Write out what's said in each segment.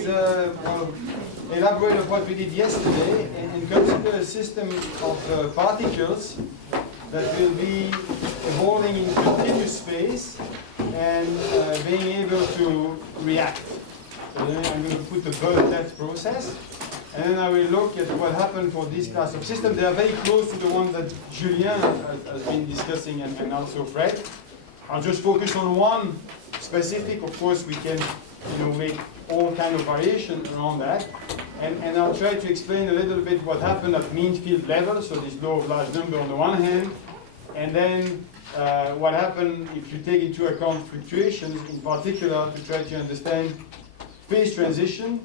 is well, elaborate on what we did yesterday and consider a system of particles that will be evolving in continuous space and being able to react. So then I'm going to put the bird-death process, and then I will look at what happened for this class of system. They are very close to the one that Julien has been discussing and also Fred. I'll just focus on one specific. Of course, we can make all kind of variation around that. And I'll try to explain a little bit what happened at mean field level, so this law of large number on the one hand, and then what happened if you take into account fluctuations, in particular to try to understand phase transition,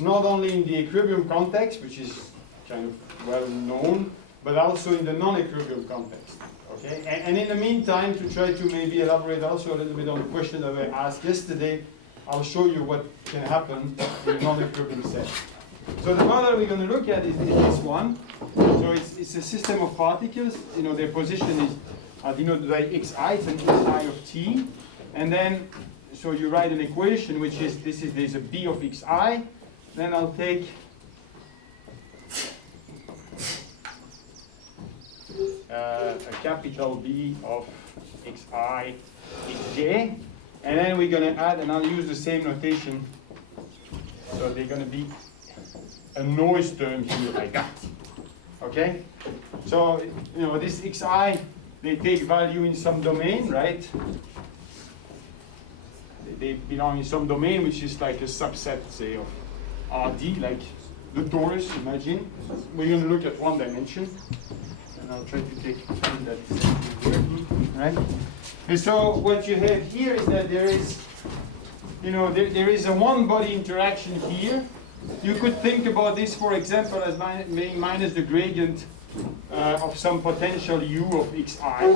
not only in the equilibrium context, which is kind of well known, but also in the non-equilibrium context. Okay? And in the meantime, to try to maybe elaborate also a little bit on the question that I asked yesterday, I'll show you what can happen in a non-equilibrium set. So the model we're going to look at is this one. So it's a system of particles. Their position is denoted by xi, it's an xi of t. And then, so you write an equation which is, there's a b of xi. Then I'll take a capital B of xi, xj. And then we're going to add, and I'll use the same notation. So they're going to be a noise term here like that. Okay? So, this xi, they take value in some domain, right? They belong in some domain which is like a subset, say, of RD, like the torus, imagine. We're going to look at one dimension. And I'll try to take that here, right? And so what you have here is that there is, there is a one-body interaction here. You could think about this, for example, as being minus the gradient of some potential u of xi.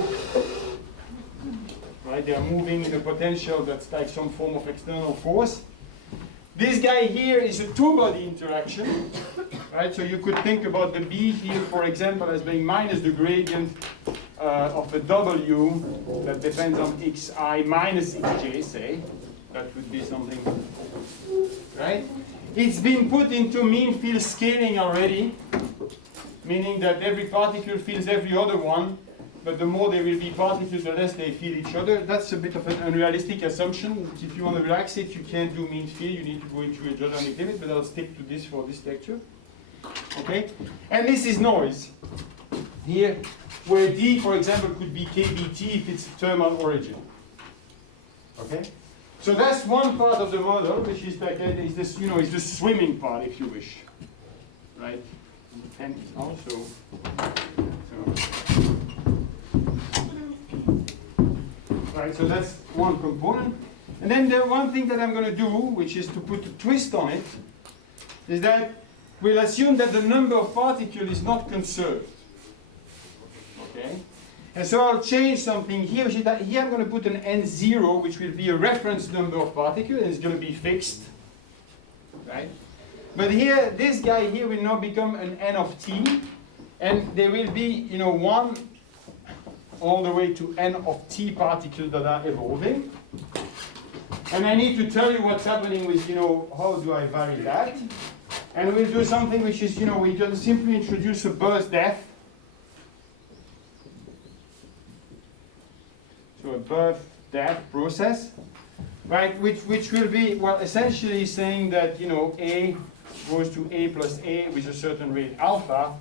Right? They are moving in a potential that's like some form of external force. This guy here is a two-body interaction. Right? So you could think about the b here, for example, as being minus the gradient of a w that depends on xi minus xj, say. That would be something, right? It's been put into mean field scaling already, meaning that every particle feels every other one, but the more there will be particles, the less they feel each other. That's a bit of an unrealistic assumption. If you want to relax it, you can't do mean field, you need to go into a Jordan limit, but I'll stick to this for this lecture. Okay? And this is noise. Here, where d, for example, could be kBt if it's thermal origin. Okay? So that's one part of the model, which is like is this, is the swimming part, if you wish, right? And also, right. So that's one component, and then the one thing that I'm going to do, which is to put a twist on it, is that we'll assume that the number of particles is not conserved. Okay. And so I'll change something here, which is that here I'm going to put an n0, which will be a reference number of particles, and it's going to be fixed, right? But here, this guy here will now become an n of t, and there will be, 1 all the way to n of t particles that are evolving. And I need to tell you what's happening with, how do I vary that? And we'll do something which is, we can simply introduce a burst depth. So a birth-death process, right? Which will be, well, essentially saying that A goes to A plus A with a certain rate alpha,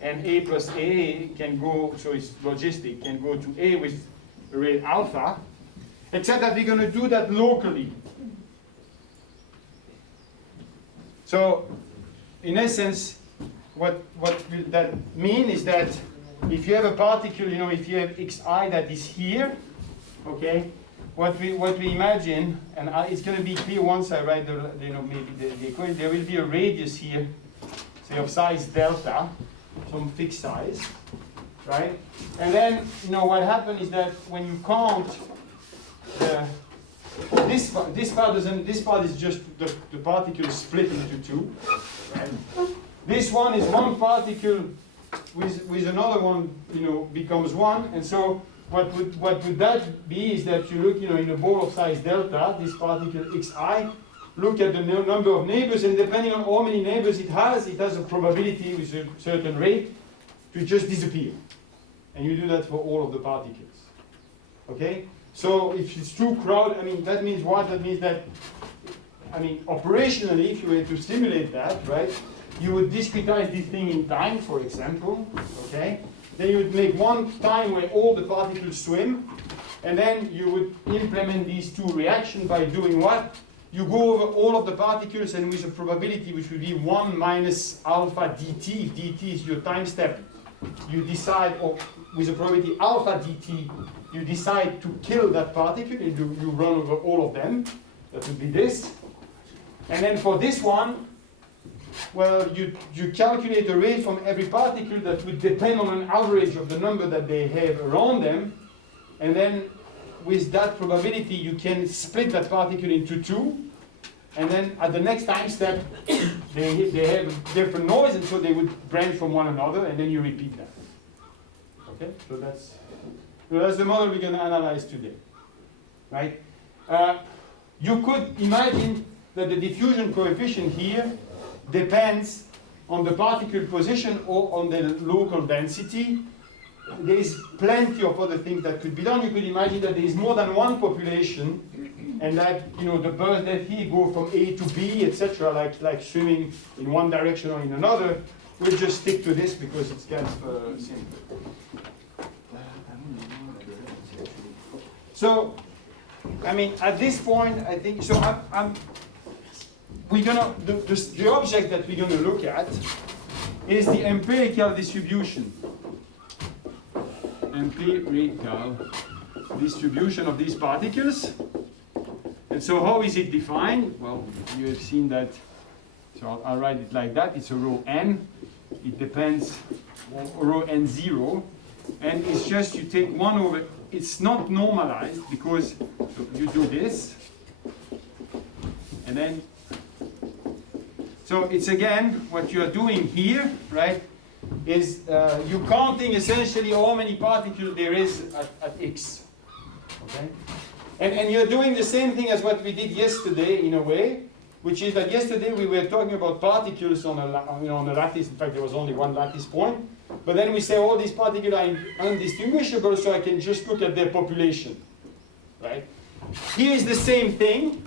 and A plus A can go, so it's logistic, can go to A with a rate alpha, except that we're going to do that locally. So, in essence, what will that mean is that if you have a particle, if you have xi that is here, okay, what we imagine, and it's going to be clear once I write maybe the equation. There will be a radius here, say of size delta, some fixed size, right? And then what happens is that when you count this part is just the particle split into two, right? This one is one particle with another one, becomes one, and so. What would that be is that you look, in a ball of size delta, this particle xi look at the number of neighbors, and depending on how many neighbors it has a probability with a certain rate to just disappear. And you do that for all of the particles. Okay? So if it's too crowded, I mean, that means what? That means that, I mean, operationally, if you were to simulate that, right, you would discretize this thing in time, for example, okay? Then you would make one time where all the particles swim, and then you would implement these two reactions by doing what? You go over all of the particles, and with a probability which would be 1 minus alpha dt, if dt is your time step, you decide, or with a probability alpha dt, you decide to kill that particle, and you run over all of them. That would be this. And then for this one, well, you calculate a rate from every particle that would depend on an average of the number that they have around them. And then with that probability, you can split that particle into two. And then at the next time step, they have different noise, and so they would branch from one another, and then you repeat that. Okay, so that's the model we're going to analyze today, right? You could imagine that the diffusion coefficient here depends on the particle position or on the local density. There is plenty of other things that could be done. You could imagine that there is more than one population, and that, you know, the birds that here go from A to B, etc., like swimming in one direction or in another. We'll just stick to this because it's kind of simple. So, I mean, at this point, I think so. We're gonna the object that we're gonna look at is the empirical distribution. Empirical distribution of these particles. And so how is it defined? Well, you have seen that, so I'll write it like that. It's a rho n. It depends on rho n0. And it's just you take 1 over, it's not normalized because so you do this. And then, so it's again, what you're doing here, right, is you're counting essentially how many particles there is at x. Okay? And you're doing the same thing as what we did yesterday in a way, which is that yesterday we were talking about particles on a lattice. In fact, there was only one lattice point. But then we say all these particles are undistinguishable, so I can just look at their population. Right? Here is the same thing.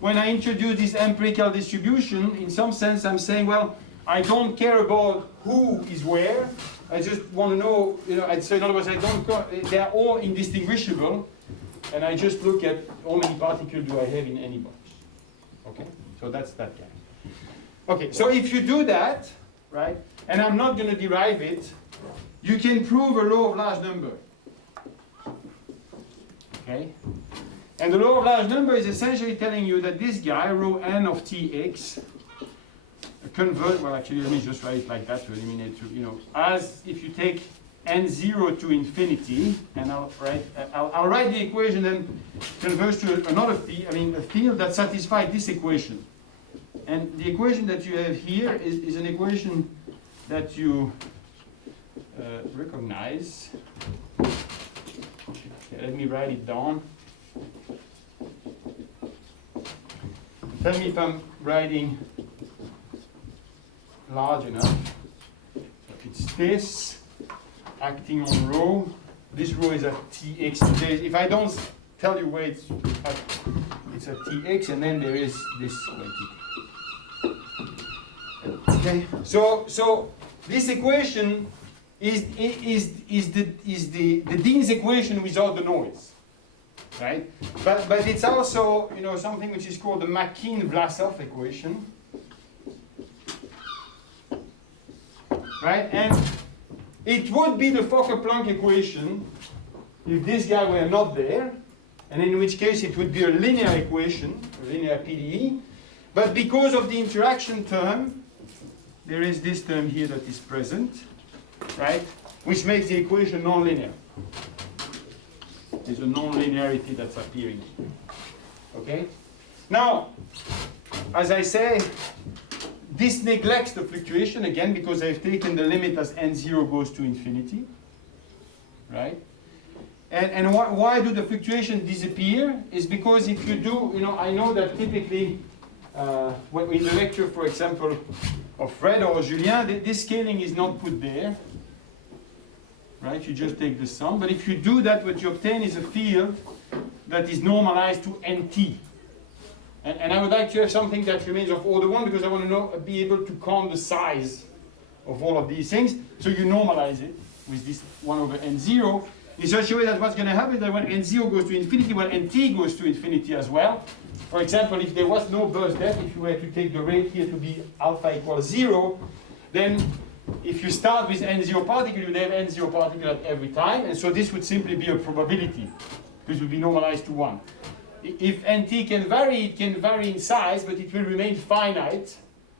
When I introduce this empirical distribution, in some sense I'm saying, well, I don't care about who is where. I just want to know, so in other words, they're all indistinguishable. And I just look at how many particles do I have in any box. Okay? So that's that guy. Okay, so if you do that, right, and I'm not going to derive it, you can prove a law of large number. Okay? And the law of large number is essentially telling you that this guy, rho n of tx, well, actually, let me just write it like that to eliminate, as if you take n0 to infinity, and I'll write the equation and converge to another field, a field that satisfies this equation. And the equation that you have here is an equation that you recognize. Okay, let me write it down. Tell me if I'm writing large enough. So it's this acting on rho. This rho is at tx. If I don't tell you where it's at tx, and then there is this. Okay. So this equation is the Dean's equation without the noise, right? But it's also something which is called the Makin-Vlasov equation, right? And it would be the Fokker-Planck equation if this guy were not there, and in which case it would be a linear equation, a linear PDE. But because of the interaction term, there is this term here that is present, right? Which makes the equation nonlinear. There's a nonlinearity that's appearing here. Okay? Now, as I say, this neglects the fluctuation again because I've taken the limit as n0 goes to infinity, right? And why do the fluctuations disappear? Is because if you do, I know that typically in the lecture, for example, of Fred or Julien, this scaling is not put there. Right? You just take the sum. But if you do that, what you obtain is a field that is normalized to NT. And I would like to have something that remains of order 1 because I want to be able to count the size of all of these things. So you normalize it with this 1 over n0 in such a way that what's going to happen is that when n0 goes to infinity, well, nt goes to infinity as well. For example, if there was no burst depth, if you were to take the rate here to be alpha equals 0, then if you start with n0 particle, you would have n0 particle at every time. And so this would simply be a probability. This would be normalized to 1. If nt can vary, it can vary in size, but it will remain finite,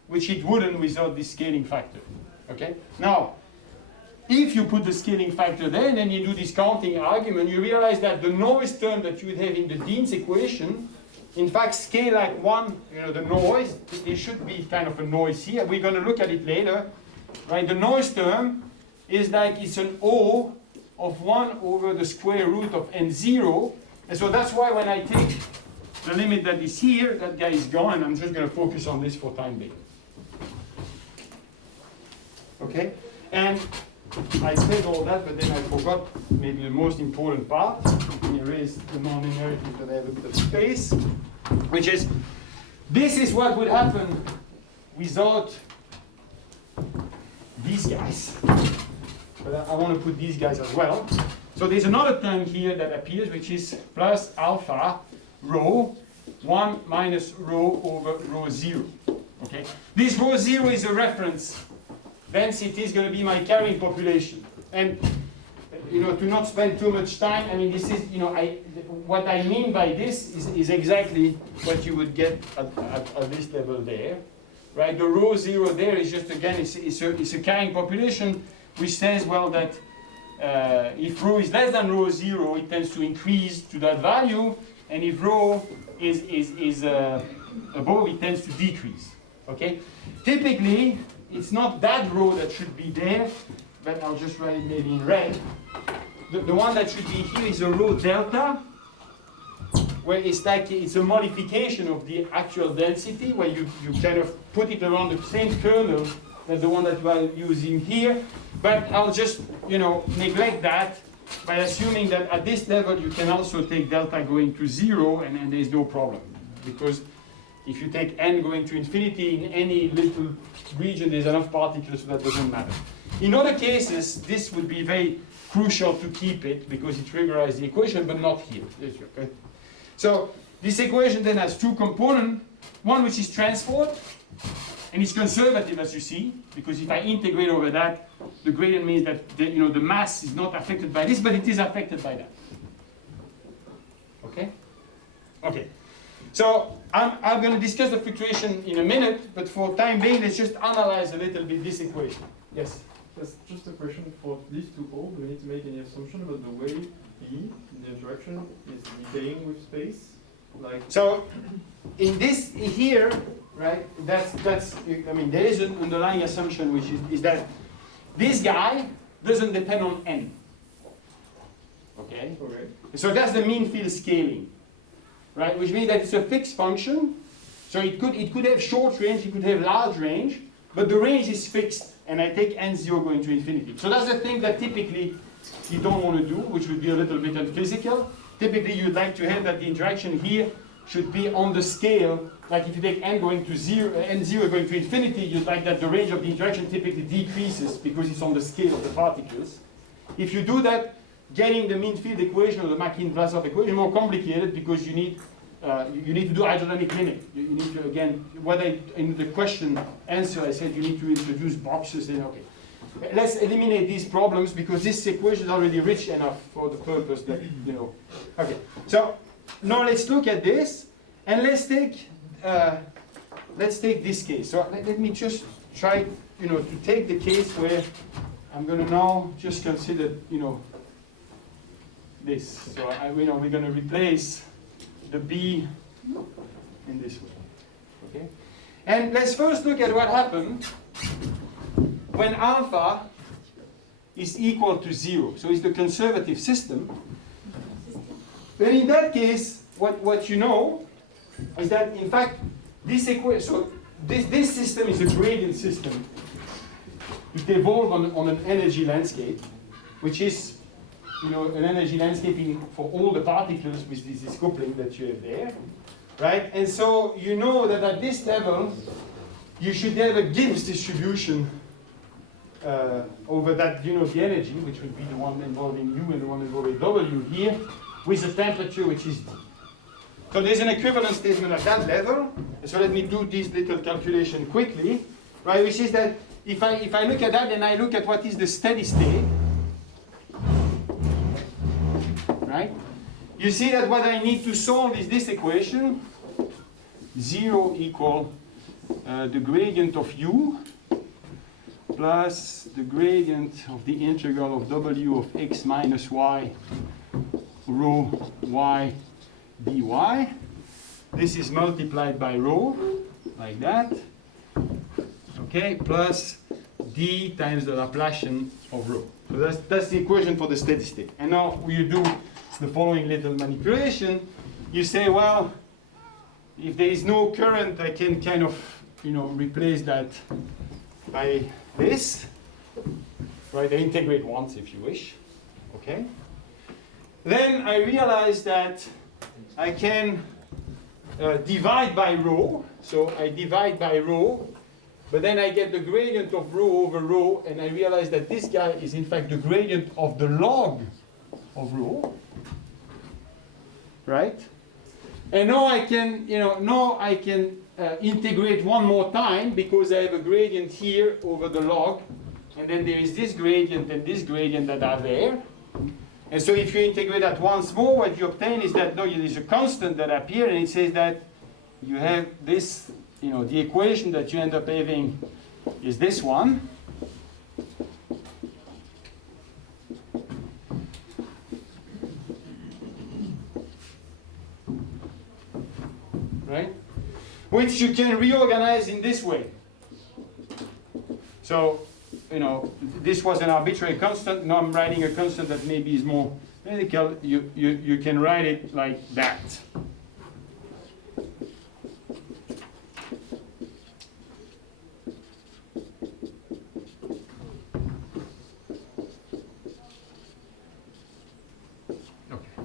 which it wouldn't without this scaling factor. Okay? Now, if you put the scaling factor there, and then you do this counting argument, you realize that the noise term that you would have in the Dean's equation, in fact, scale like 1, the noise, there should be kind of a noise here. We're going to look at it later. Right? The noise term is like it's an O of 1 over the square root of n0. And so that's why when I take the limit that is here, that guy is gone, and I'm just going to focus on this for time being. Okay? And I said all that, but then I forgot maybe the most important part. Here is the non-linearity that I have a bit of space, which is, this is what would happen without these guys. But I want to put these guys as well. So there's another term here that appears, which is plus alpha rho 1 minus rho over rho 0. Okay? This rho 0 is a reference density, is going to be my carrying population. And to not spend too much time, I mean, this is, what I mean by this is exactly what you would get at this level there. Right? The rho 0 there is just, again, it's a carrying population, which says, well, that if rho is less than rho 0, it tends to increase to that value, and if rho is above, it tends to decrease. Okay? Typically, it's not that rho that should be there, but I'll just write it maybe in red. The one that should be here is a rho delta, where it's like it's a modification of the actual density, where you kind of put it around the same kernel as the one that you are using here. But I'll just neglect that by assuming that at this level you can also take delta going to 0, and there's no problem. Because if you take n going to infinity in any little region, there's enough particles, so that doesn't matter. In other cases, this would be very crucial to keep it because it regularizes the equation, but not here. Okay? So this equation then has two components. One which is transport, and it's conservative as you see, because if I integrate over that, the gradient means that the mass is not affected by this, but it is affected by that. Okay? Okay. So I'm going to discuss the fluctuation in a minute, but for time being, let's just analyze a little bit this equation. Yes? That's just a question for these two poles. Do we need to make any assumption about the way E in the interaction is decaying with space? Like so, in this here, right? That's. I mean, there is an underlying assumption which is that this guy doesn't depend on n. Okay. Okay. So that's the mean field scaling, right? Which means that it's a fixed function. So it could have short range, it could have large range, but the range is fixed. And I take n0 going to infinity. So that's the thing that typically you don't want to do, which would be a little bit unphysical. Typically you'd like to have that the interaction here should be on the scale. Like if you take n going to 0, n0 going to infinity, you'd like that the range of the interaction typically decreases because it's on the scale of the particles. If you do that, getting the mean field equation or the Makin-Vlasov equation is more complicated because you need to do hydrodynamic limit. You need to, again, in the question answer I said you need to introduce boxes and okay. Let's eliminate these problems because this equation is already rich enough for the purpose that, Okay, so now let's look at this and let's take this case. So let me just try, to take the case where I'm going to now just consider, this. So we're going to replace the B in this way. Okay? And let's first look at what happened when alpha is equal to 0. So it's the conservative system. Then in that case, what you know is that in fact this equation, so this system is a gradient system. It evolved on an energy landscape, which is, you know, an energy landscaping for all the particles with this coupling that you have there, right? And so you know that at this level, you should have a Gibbs distribution over that, you know, the energy, which would be the one involving U and the one involving W here, with a temperature which is D. So there's an equivalent statement at that level. So let me do this little calculation quickly, right? Which is that if I look at that and I look at what is the steady state, right? You see that what I need to solve is this equation, 0 equal the gradient of U plus the gradient of the integral of W of x minus y rho y dy. This is multiplied by rho, like that. Okay, plus d times the Laplacian of rho. So that's the equation for the steady state. And now you do the following little manipulation. You say, well, if there is no current, I can kind of, you know, replace that by this. Right, I integrate once if you wish. Okay. Then I realize that I can divide by rho. So I divide by rho, but then I get the gradient of rho over rho, and I realize that this guy is in fact the gradient of the log of rho. Right? And now I can, you know, integrate one more time because I have a gradient here over the log, and then there is this gradient and this gradient that are there. And so if you integrate that once more, what you obtain is that, no, there is a constant that appears, and it says that you have this, you know, the equation that you end up having is this one. Right? Which you can reorganize in this way. So, you know, this was an arbitrary constant. Now I'm writing a constant that maybe is more radical. You can write it like that. Okay.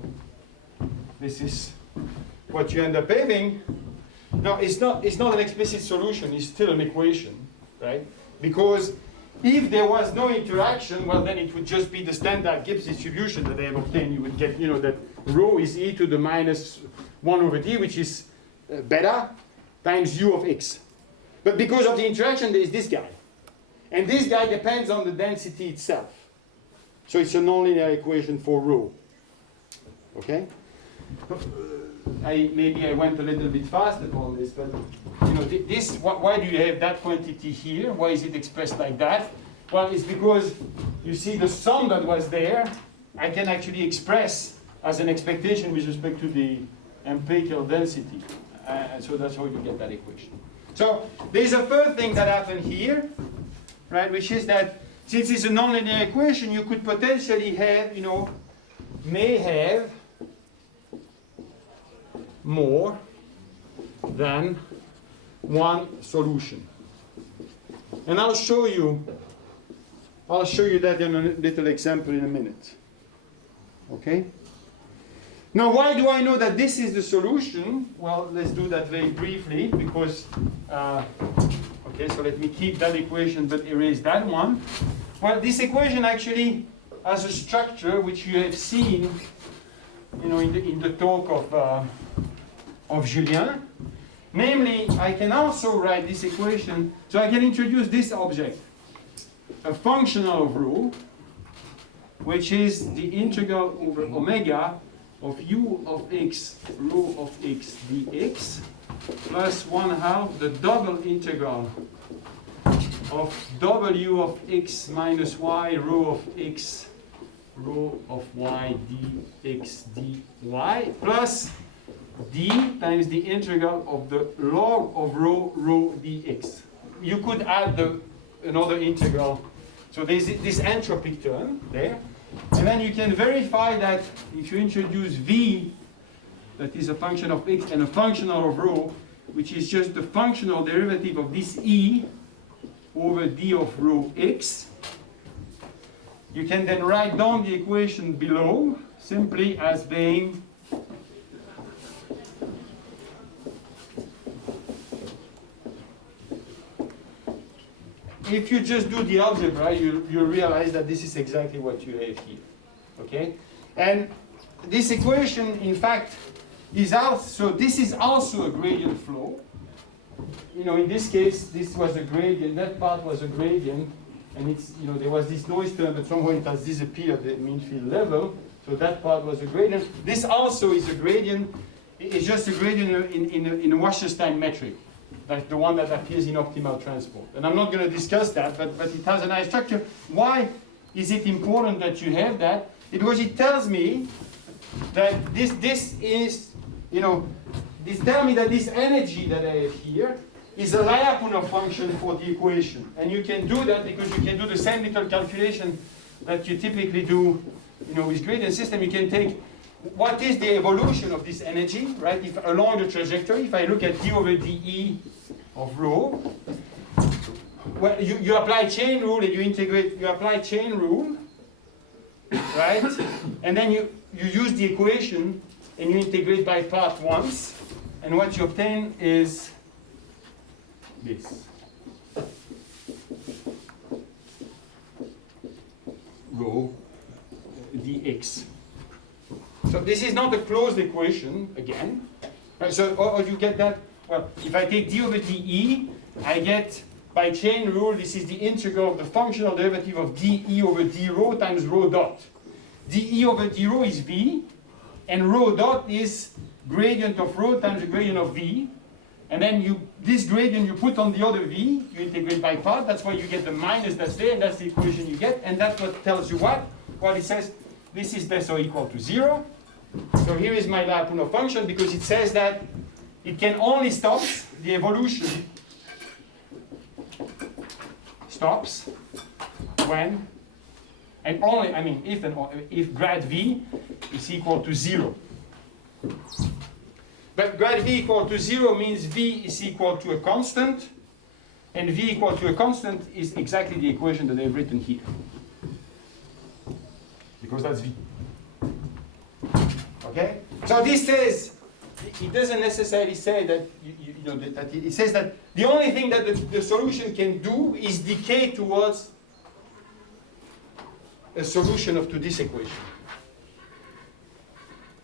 This is what you end up having. Now it's not an explicit solution. It's still an equation, right? Because if there was no interaction, well, then it would just be the standard Gibbs distribution that I have obtained. You would get, you know, that rho is e to the minus 1 over d, which is beta times u of x. But because of the interaction, there is this guy. And this guy depends on the density itself. So it's a nonlinear equation for rho. Okay? Maybe I went a little bit fast at all this, but you know, why do you have that quantity here? Why is it expressed like that? Well, it's because you see the sum that was there, I can actually express as an expectation with respect to the empirical density. And so that's how you get that equation. So there's a third thing that happened here, right, which is that since it's a nonlinear equation, you could potentially have, you know, may have more than one solution. And I'll show you that in a little example in a minute. Okay? Now, why do I know that this is the solution? Well, let's do that very briefly because, okay, so let me keep that equation but erase that one. Well, this equation actually has a structure which you have seen, you know, in the talk of Julien. Namely, I can also write this equation, so I can introduce this object, a functional of rho, which is the integral over omega of u of x rho of x dx plus 1/2 the double integral of w of x minus y rho of x rho of y dx dy plus d times the integral of the log of rho dx. You could add another integral. So there's this entropic term there. And then you can verify that if you introduce v, that is a function of x and a functional of rho, which is just the functional derivative of this E over d of rho x. You can then write down the equation below simply as being if you just do the algebra, you realize that this is exactly what you have here. Okay? And this equation, in fact, is also, this is also a gradient flow. You know, in this case, this was a gradient, that part was a gradient, and it's, you know, there was this noise term, but somehow it has disappeared at mean field level, so that part was a gradient. This also is a gradient, it's just a gradient in a Wasserstein metric. That's the one that appears in optimal transport. And I'm not going to discuss that, but it has a nice structure. Why is it important that you have that? Because it tells me that this is, you know, this tells me that this energy that I have here is a Lyapunov function for the equation. And you can do that because you can do the same little calculation that you typically do, you know, with gradient system. You can take what is the evolution of this energy, right? If along the trajectory, if I look at d over dE of rho, well, you apply chain rule and you integrate, you apply chain rule, right? And then you use the equation and you integrate by part once, and what you obtain is this. Rho dx. So this is not a closed equation again. Right, so or you get that? Well, if I take d over dE, I get by chain rule, this is the integral of the functional derivative of dE over d rho times rho dot. dE over d rho is v, and rho dot is gradient of rho times the gradient of v. And then this gradient you put on the other v, you integrate by part, that's why you get the minus that's there, and that's the equation you get, and that's what tells you what? Well, it says this is less or equal to 0. So here is my Lyapunov function, because it says that it can only stop, the evolution stops when, and only, I mean, if grad v is equal to 0. But grad v equal to 0 means v is equal to a constant, and v equal to a constant is exactly the equation that I've written here. Because that's v. Okay? So this says, it doesn't necessarily say that, that it says that the only thing that the solution can do is decay towards a solution to this equation.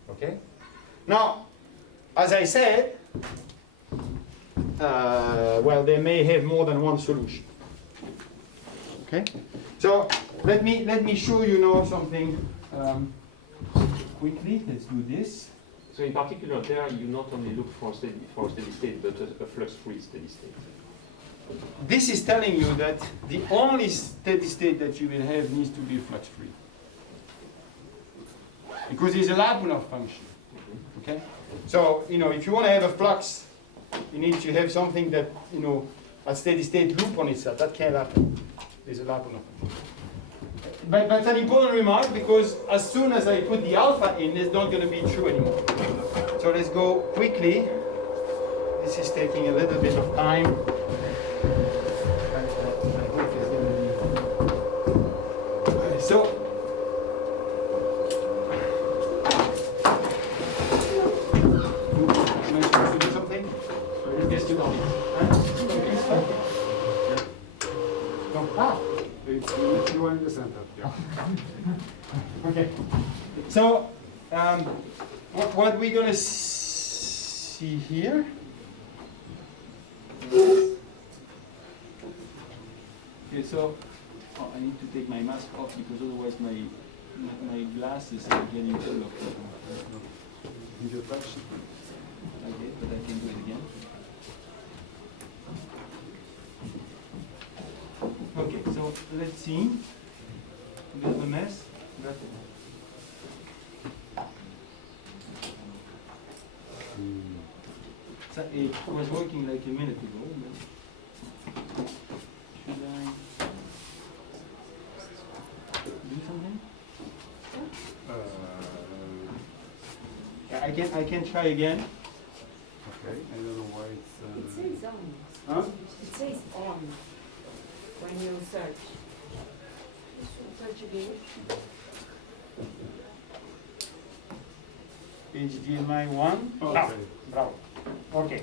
Okay? Now, as I said, well, they may have more than one solution. Okay? So let me show you now something quickly. Let's do this. So in particular, there you not only look for steady state, but a flux-free steady state. This is telling you that the only steady state that you will have needs to be flux-free, because it's a Lyapunov function. Okay. So if you want to have a flux, you need to have something that a steady state loop on itself. That can't happen. There's a Lyapunov function. But it's an important remark, because as soon as I put the alpha in, it's not going to be true anymore. So let's go quickly. This is taking a little bit of time. I hope it's going to be. So, am I supposed to do something? Yes, you don't. You are in the center. Yeah. Okay. So, what we're going to see here. Okay, so I need to take my mask off, because otherwise my glasses are getting full of. Did you touch? Okay, but I can do it again. Okay, so let's see. We have a mess. So it was working like a minute ago. But should I do something? I can try again. Okay, I don't know why it's. when you search. Search again. HDMI 1. Okay. Bravo. Okay.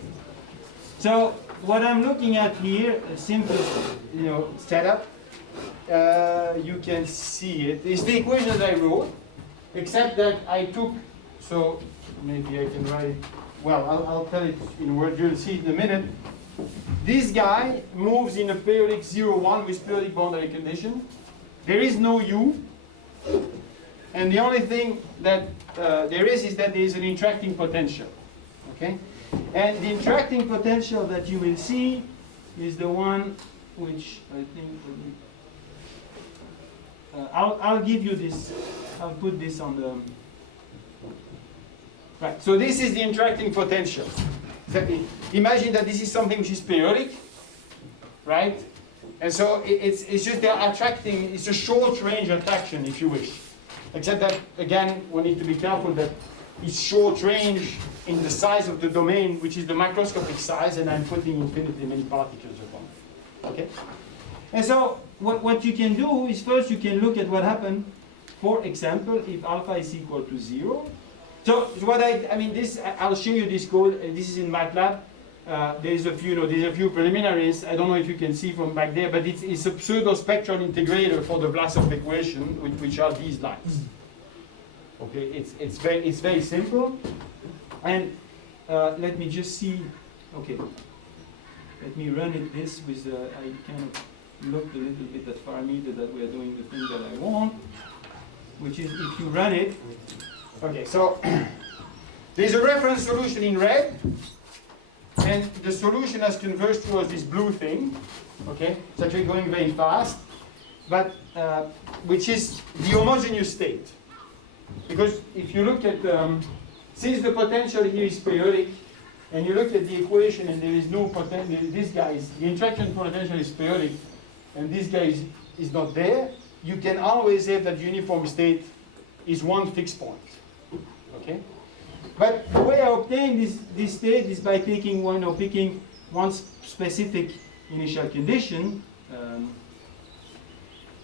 So what I'm looking at here, a simple, setup. You can see it. It's the equation that I wrote, except that I took. So maybe I can write it. Well, I'll tell it in words. You'll see it in a minute. This guy moves in a periodic 0-1 with periodic boundary condition. There is no U, and the only thing that there is that there is an interacting potential. Okay, and the interacting potential that you will see is the one which I think I'll give you this. I'll put this on the right. So this is the interacting potential. Imagine that this is something which is periodic, right? And so it's just they're attracting, it's a short range attraction, if you wish. Except that, again, we need to be careful that it's short range in the size of the domain, which is the macroscopic size, and I'm putting infinitely many particles upon it. Okay? And so what you can do is first you can look at what happened, for example, if alpha is equal to 0. So what I'll show you this code. This is in MATLAB. There's a few preliminaries. I don't know if you can see from back there, but it's a pseudo-spectral integrator for the Vlasov equation, which are these lines. Okay, it's very simple. And let me just see. Okay, let me run it this with. I kind of looked a little bit at parameter that we are doing the thing that I want, which is if you run it. Okay, so there's a reference solution in red, and the solution has converged towards this blue thing. Okay, it's actually going very fast, but which is the homogeneous state. Because if you look at, since the potential here is periodic, and you look at the equation and there is no potential, the interaction potential is periodic, and this guy is not there, you can always have that uniform state is one fixed point. Okay? But the way I obtain this state is by taking picking one specific initial condition,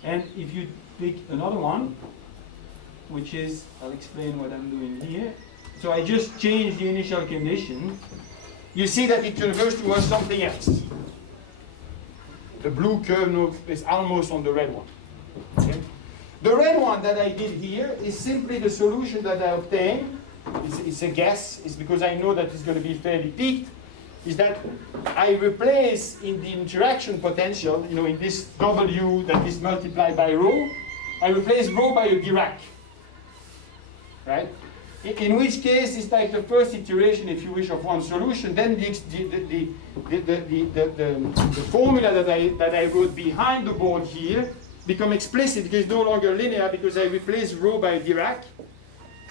and if you pick another one, which is, I'll explain what I'm doing here. So I just change the initial condition. You see that it converges towards something else. The blue curve is almost on the red one. Okay? The red one that I did here is simply the solution that I obtained. It's a guess. It's because I know that it's going to be fairly peaked. Is that I replace in the interaction potential, in this W that is multiplied by rho, I replace rho by a Dirac. Right? In which case, it's like the first iteration, if you wish, of one solution. Then the formula that I wrote behind the board here become explicit because it's no longer linear because I replace rho by Dirac,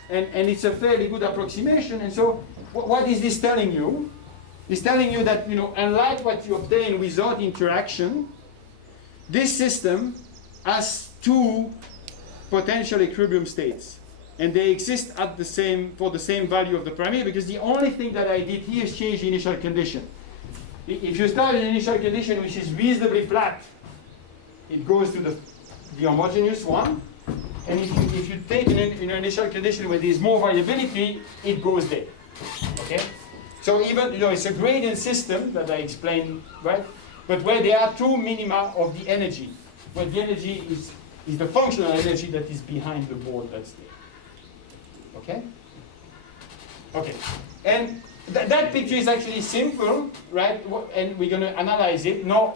and it's a fairly good approximation. And so, what is this telling you? It's telling you that unlike what you obtain without interaction, this system has two potential equilibrium states. And they exist at for the same value of the parameter because the only thing that I did here is change the initial condition. If you start an initial condition which is reasonably flat, it goes to the homogeneous one. And if you take an initial condition where there is more variability, it goes there. Okay? So even, it's a gradient system that I explained, right? But where there are two minima of the energy, where the energy is the functional energy that is behind the board that's there. Okay? Okay. And that picture is actually simple, right? And we're going to analyze it. No,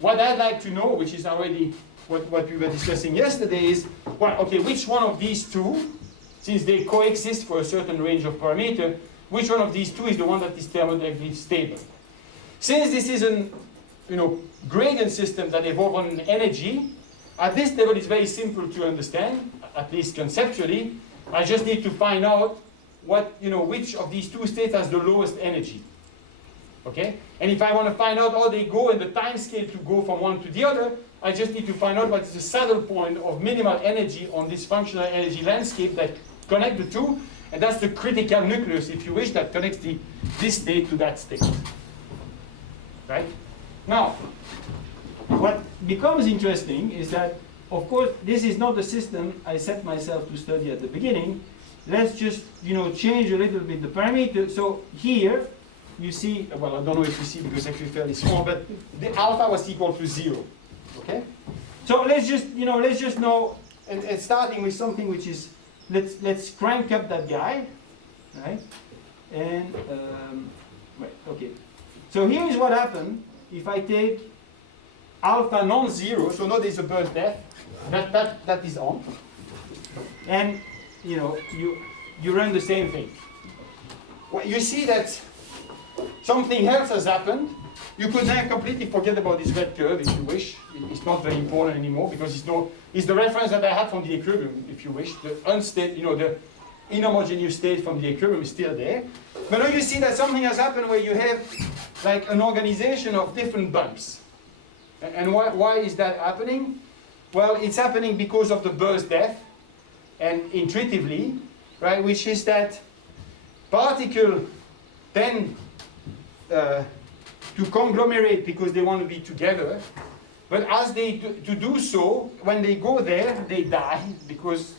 what I'd like to know, which is already what we were discussing yesterday, is, well, okay, which one of these two, since they coexist for a certain range of parameter, which one of these two is the one that is thermodynamically stable? Since this is an gradient system that evolves on energy, at this level it's very simple to understand, at least conceptually. I just need to find out which of these two states has the lowest energy. Okay? And if I want to find out how they go and the time scale to go from one to the other, I just need to find out what is the saddle point of minimal energy on this functional energy landscape that connect the two. And that's the critical nucleus, if you wish, that connects this state to that state. Right? Now, becomes interesting is that, of course, this is not the system I set myself to study at the beginning. Let's just, change a little bit the parameter. So here, you see, well, I don't know if you see because it's actually fairly small, but the alpha was equal to 0. Okay? So let's just know, and starting with something which is, let's crank up that guy, right? And right, okay. So here is what happened if I take alpha non-zero. So notice the burst depth that is on, and you run the same thing. Well, you see that something else has happened. You could then completely forget about this red curve if you wish. It's not very important anymore because it's the reference that I had from the equilibrium, if you wish. The unstable, the inhomogeneous state from the equilibrium is still there. But now you see that something has happened where you have like an organization of different bumps. And why is that happening? Well, it's happening because of the burst depth, and intuitively, right, which is that particle tend to conglomerate because they want to be together, but as they do so, when they go there, they die because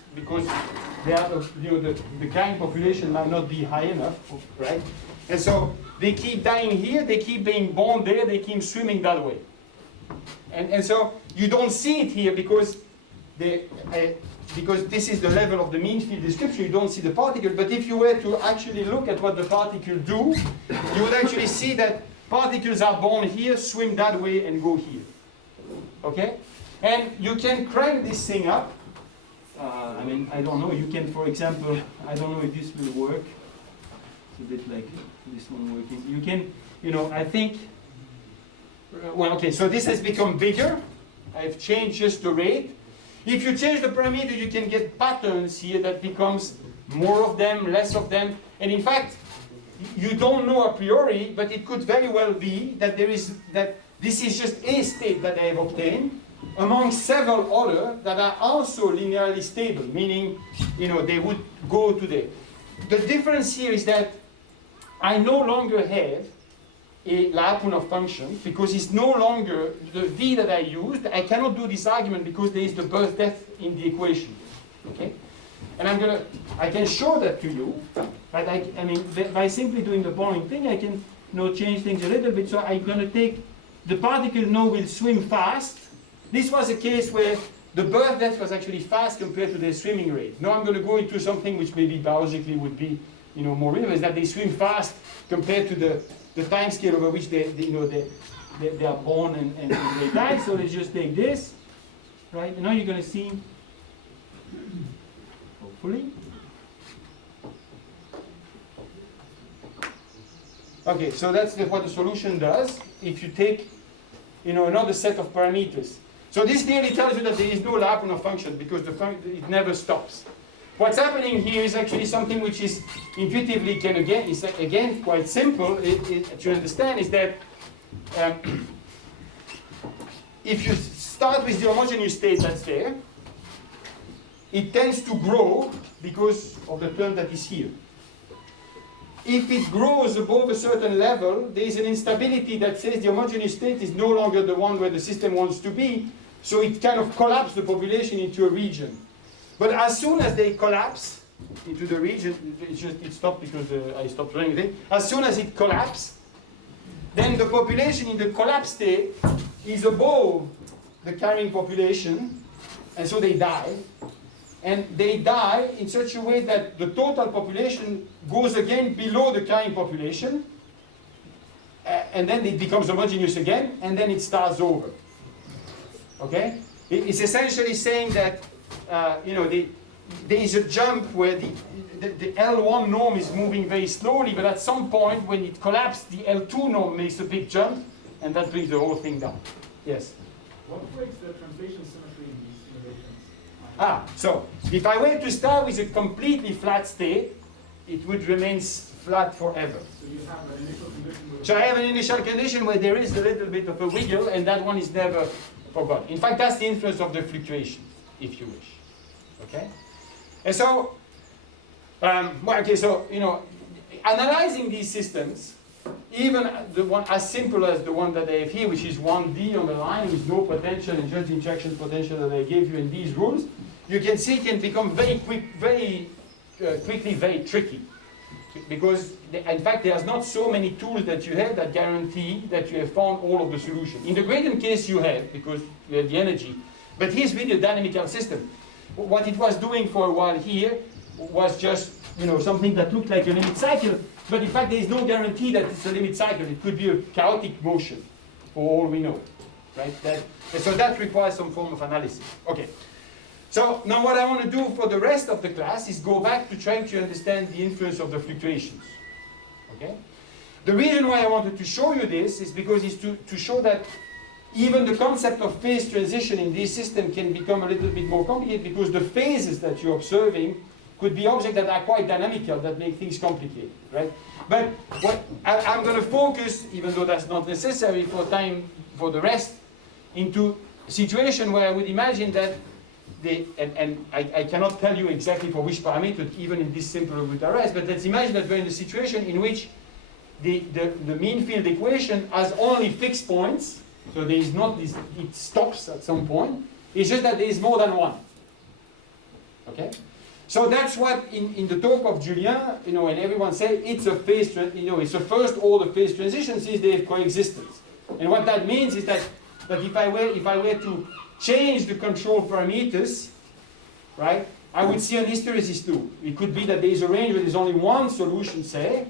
they are, the carrying population might not be high enough, right? And so they keep dying here, they keep being born there, they keep swimming that way. And so you don't see it here because this is the level of the mean field description, you don't see the particle. But if you were to actually look at what the particles do, you would actually see that particles are born here, swim that way, and go here. Okay? And you can crank this thing up. I don't know, you can, for example, I don't know if this will work. It's a bit like this one working. You can, I think, well, okay, so this has become bigger. I've changed just the rate. If you change the parameter, you can get patterns here that becomes more of them, less of them. And in fact, you don't know a priori, but it could very well be that this is just a state that I have obtained among several other that are also linearly stable, meaning, they would go to there. The difference here is that I no longer have a Lyapunov function because it's no longer the v that I used. I cannot do this argument because there is the burst depth in the equation. Okay, and I can show that to you. But by simply doing the following thing, I can change things a little bit. So I'm going to take the particle now will swim fast. This was a case where the burst depth was actually fast compared to their swimming rate. Now I'm going to go into something which maybe biologically would be more relevant, is that they swim fast compared to the time scale over which they are born and they die. So let's just take this, right? And now you're going to see, hopefully. Okay, so that's what the solution does if you take another set of parameters. So this clearly tells you that there is no Lyapunov function because it never stops. What's happening here is actually something which is intuitively again quite simple to understand, is that if you start with the homogeneous state that's there, it tends to grow because of the term that is here. If it grows above a certain level, there is an instability that says the homogeneous state is no longer the one where the system wants to be, so it kind of collapses the population into a region. But as soon as they collapse into the region, it stopped because I stopped running it. As soon as it collapses, then the population in the collapsed state is above the carrying population, and so they die. And they die in such a way that the total population goes again below the carrying population, and then it becomes homogeneous again, and then it starts over. Okay? It's essentially saying that there is a jump where the L1 norm is moving very slowly, but at some point when it collapses, the L2 norm makes a big jump, and that brings the whole thing down. Yes? What breaks the translation symmetry in these innovations? So if I were to start with a completely flat state, it would remain flat forever. So you have an initial condition. So I have an initial condition where there is a little bit of a wiggle, and that one is never forgotten. In fact, that's the influence of the fluctuation, if you wish. Okay? And so, analyzing these systems, even the one as simple as the one that I have here, which is 1D on the line with no potential and just the injection potential that I gave you in these rules, you can see it can become very quickly very tricky. Because, in fact, there's not so many tools that you have that guarantee that you have found all of the solution. In the gradient case you have, because you have the energy. But here's really a dynamical system. What it was doing for a while here was just, something that looked like a limit cycle, but in fact there is no guarantee that it's a limit cycle. It could be a chaotic motion, for all we know, right? So that requires some form of analysis. Okay. So now what I want to do for the rest of the class is go back to trying to understand the influence of the fluctuations. Okay? The reason why I wanted to show you this is because it's to show that even the concept of phase transition in this system can become a little bit more complicated because the phases that you're observing could be objects that are quite dynamical, that make things complicated, right? But what I'm going to focus, even though that's not necessary for time for the rest, into a situation where I would imagine that I cannot tell you exactly for which parameter, even in this simple root arrays, but let's imagine that we're in a situation in which the mean field equation has only fixed points, so there is not this, it stops at some point, it's just that there is more than one. Okay? So that's what in the talk of Julien, and everyone say it's a phase, it's a first order phase transition since they have coexistence. And what that means is that if I were to change the control parameters, right, I would see an hysteresis too. It could be that there is a range where there's only one solution, say,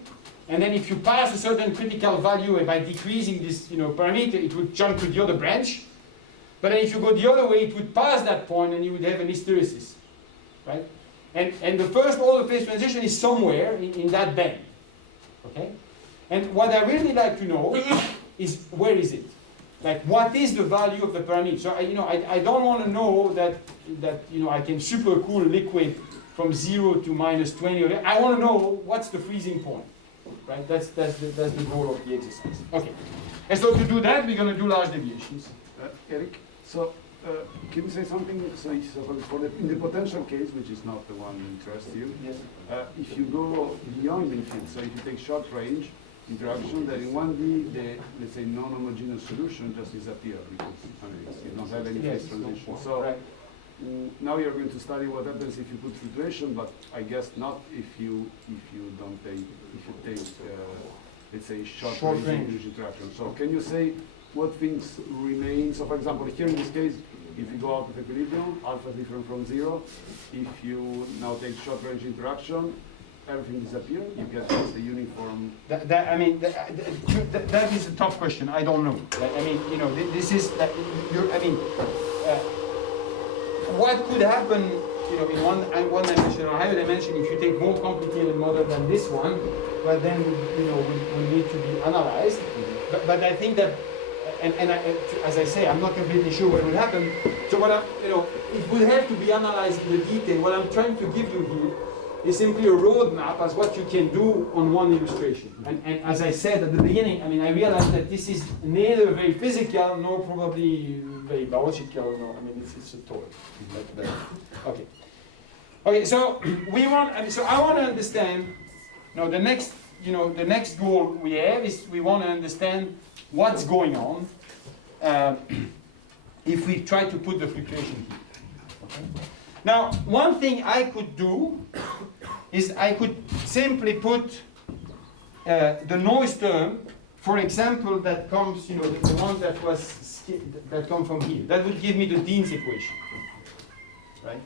and then if you pass a certain critical value by decreasing this parameter, it would jump to the other branch. But then if you go the other way, it would pass that point and you would have an hysteresis, right? And the first order phase transition is somewhere in that band, okay? And what I really like to know is where is it? Like, what is the value of the parameter? So, I don't want to know that I can supercool liquid from 0 to -20. I want to know what's the freezing point, right? That's the goal of the exercise. Okay. And so to do that, we're going to do large deviations. Eric, so can you say something? So in the potential case, which is not the one that interests you, Yes. If you go beyond infinite, so if you take short range interaction, that in 1D, the, let's say, non-homogeneous solution just disappears because you don't have any phase transition. So right. Now you're going to study what happens if you put fluctuation, but I guess not if you don't take, if you take, let's say, short range interaction. So can you say what things remain? So for example, here in this case, if you go out of equilibrium, alpha is different from 0. If you now take short range interaction, everything disappears, you get just a uniform. That is a tough question. I don't know. This is. What could happen? In one dimension or higher dimension, if you take more complicated model than this one, well then will need to be analyzed. But I think that, as I say, I'm not completely sure what will happen. So it will have to be analyzed in the detail. What I'm trying to give you here is simply a roadmap as what you can do on one illustration. And as I said at the beginning, I realized that this is neither very physical nor probably very biological. No, it's a toy. Okay. Okay. So I want to understand. The next goal we have is we want to understand what's going on if we try to put the fluctuation here. Okay? Now, one thing I could do is I could simply put the noise term, for example, that comes, the one that comes from here. That would give me the Dean's equation, right?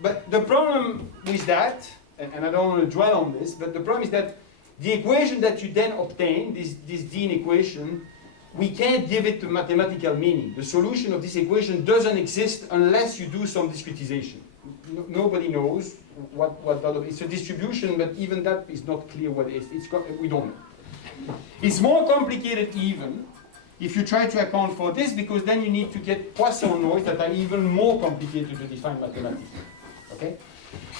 But the problem with that, and I don't want to dwell on this, but the problem is that the equation that you then obtain, this Dean equation, we can't give it a mathematical meaning. The solution of this equation doesn't exist unless you do some discretization. Nobody knows what that is. It's a distribution, but even that is not clear what it is. We don't know. It's more complicated even if you try to account for this, because then you need to get Poisson noise that are even more complicated to define mathematically. Okay?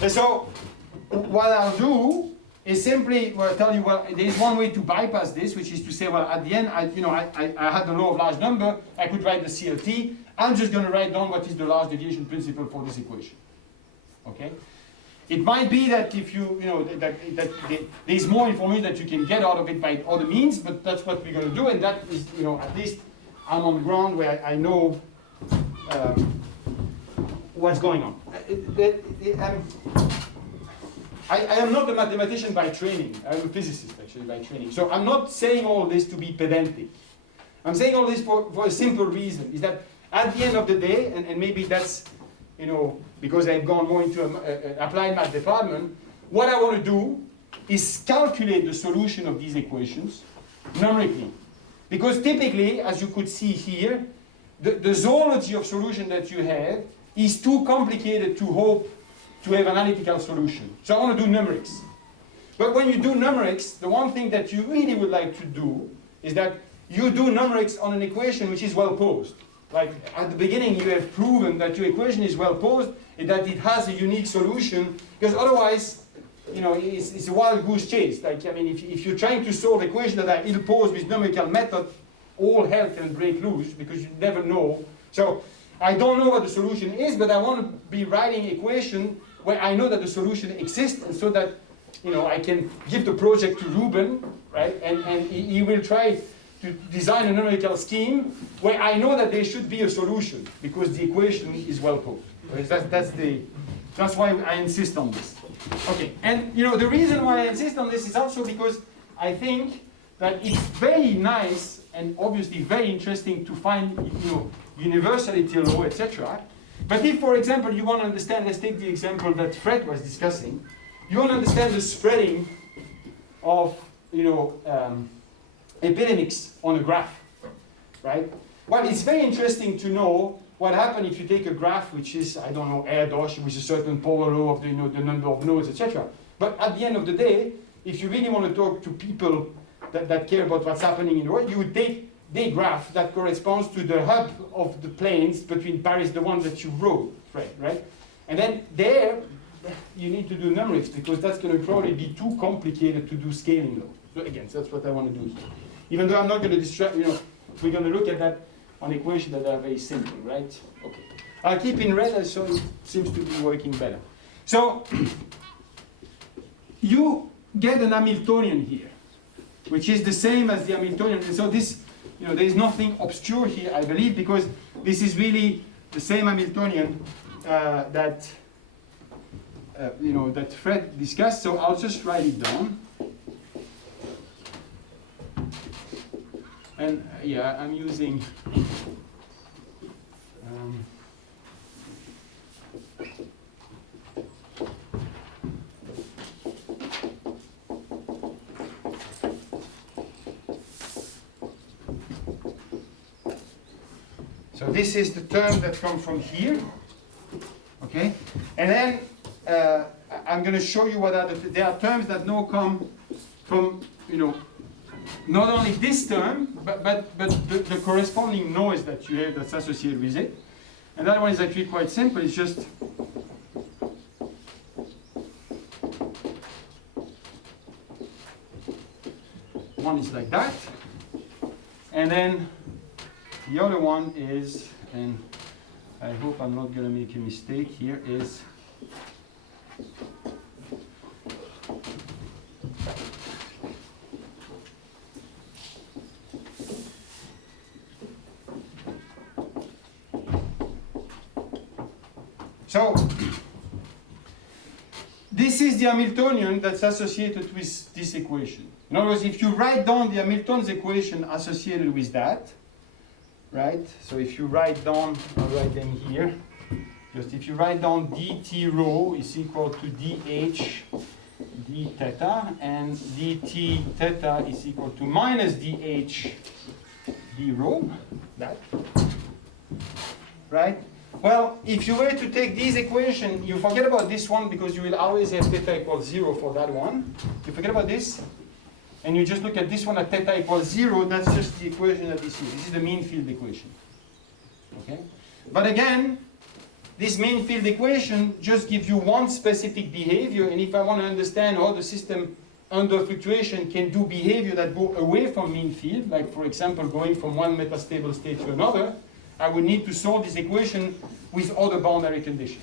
And so what I'll do is simply tell you, well, there is one way to bypass this, which is to say, well, at the end, I had the law of large number, I could write the CLT, I'm just going to write down what is the large deviation principle for this equation. Okay? It might be that if you know, that there's more information that you can get out of it by other means, but that's what we're going to do, and that is, you know, at least I'm on the ground where I know what's going on. I am not a mathematician by training. I'm a physicist, actually, by training. So I'm not saying all this to be pedantic. I'm saying all this for a simple reason, is that at the end of the day, and maybe that's, you know, because I've gone more into an applied math department, what I want to do is calculate the solution of these equations numerically. Because typically, as you could see here, the zoology of solution that you have is too complicated to hope to have analytical solution. So I want to do numerics. But when you do numerics, the one thing that you really would like to do is that you do numerics on an equation which is well posed. Like at the beginning you have proven that your equation is well posed and that it has a unique solution, because otherwise, you know, it's a wild goose chase. Like, I mean, if you're trying to solve equations that are ill-posed with numerical method, all hell can break loose because you never know. So I don't know what the solution is, but I want to be writing equation where I know that the solution exists, and so that, you know, I can give the project to Ruben, right? And he will try to design a numerical scheme where I know that there should be a solution because the equation is well posed. Right? That's why I insist on this. Okay, and you know, the reason why I insist on this is also because I think that it's very nice and obviously very interesting to find, you know, universality law, etc. But if, for example, you want to understand, let's take the example that Fred was discussing, you want to understand the spreading of, you know, epidemics on a graph, right? Well, it's very interesting to know what happens if you take a graph which is, I don't know, R-dash with a certain power law of the, you know, the number of nodes, etc. But at the end of the day, if you really want to talk to people that care about what's happening in the world, you would take the graph that corresponds to the hub of the planes between Paris, the one that you wrote, right? And then there, you need to do numerics because that's going to probably be too complicated to do scaling law. So again, that's what I want to do here. Even though I'm not going to distract, you know, we're going to look at that on equations that are very simple, right? Okay. I'll keep in red, so it seems to be working better. So you get an Hamiltonian here, which is the same as the Hamiltonian. And so this, you know, there is nothing obscure here, I believe, because this is really the same Hamiltonian that you know, that Fred discussed. So I'll just write it down. And yeah, I'm using so this is the term that comes from here, okay? And then I'm going to show you what there are terms that now come from, you know, not only this term, but the corresponding noise that you have that's associated with it. And that one is actually quite simple. It's just one is like that. And then the other one is, and I hope I'm not going to make a mistake here, is so this is the Hamiltonian that's associated with this equation. In other words, if you write down the Hamilton's equation associated with that, right? So if you write down, I'll write them here. Just if you write down dt rho is equal to dh d theta, and dt theta is equal to minus dh d rho, that, right? Well, if you were to take these equations, you forget about this one because you will always have theta equals 0 for that one. You forget about this, and you just look at this one at theta equals 0, that's just the equation that is here. This is the mean field equation. Okay? But again, this mean field equation just gives you one specific behavior, and if I want to understand how the system under fluctuation can do behavior that go away from mean field, like for example going from one metastable state to another, I would need to solve this equation with other boundary conditions,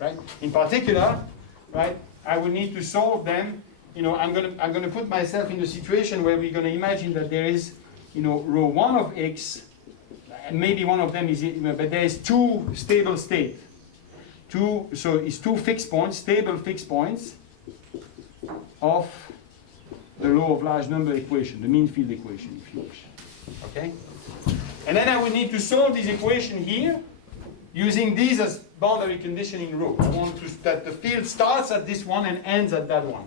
right? In particular, right? I will need to solve them. You know, I'm gonna put myself in the situation where we're gonna imagine that there is, you know, row 1 of x, and maybe one of them is, but there is two stable state. So it's two fixed points, stable fixed points of the law of large number equation, the mean field equation, if you wish. Okay? And then I will need to solve this equation here using these as boundary conditioning rule. I want that the field starts at this one and ends at that one.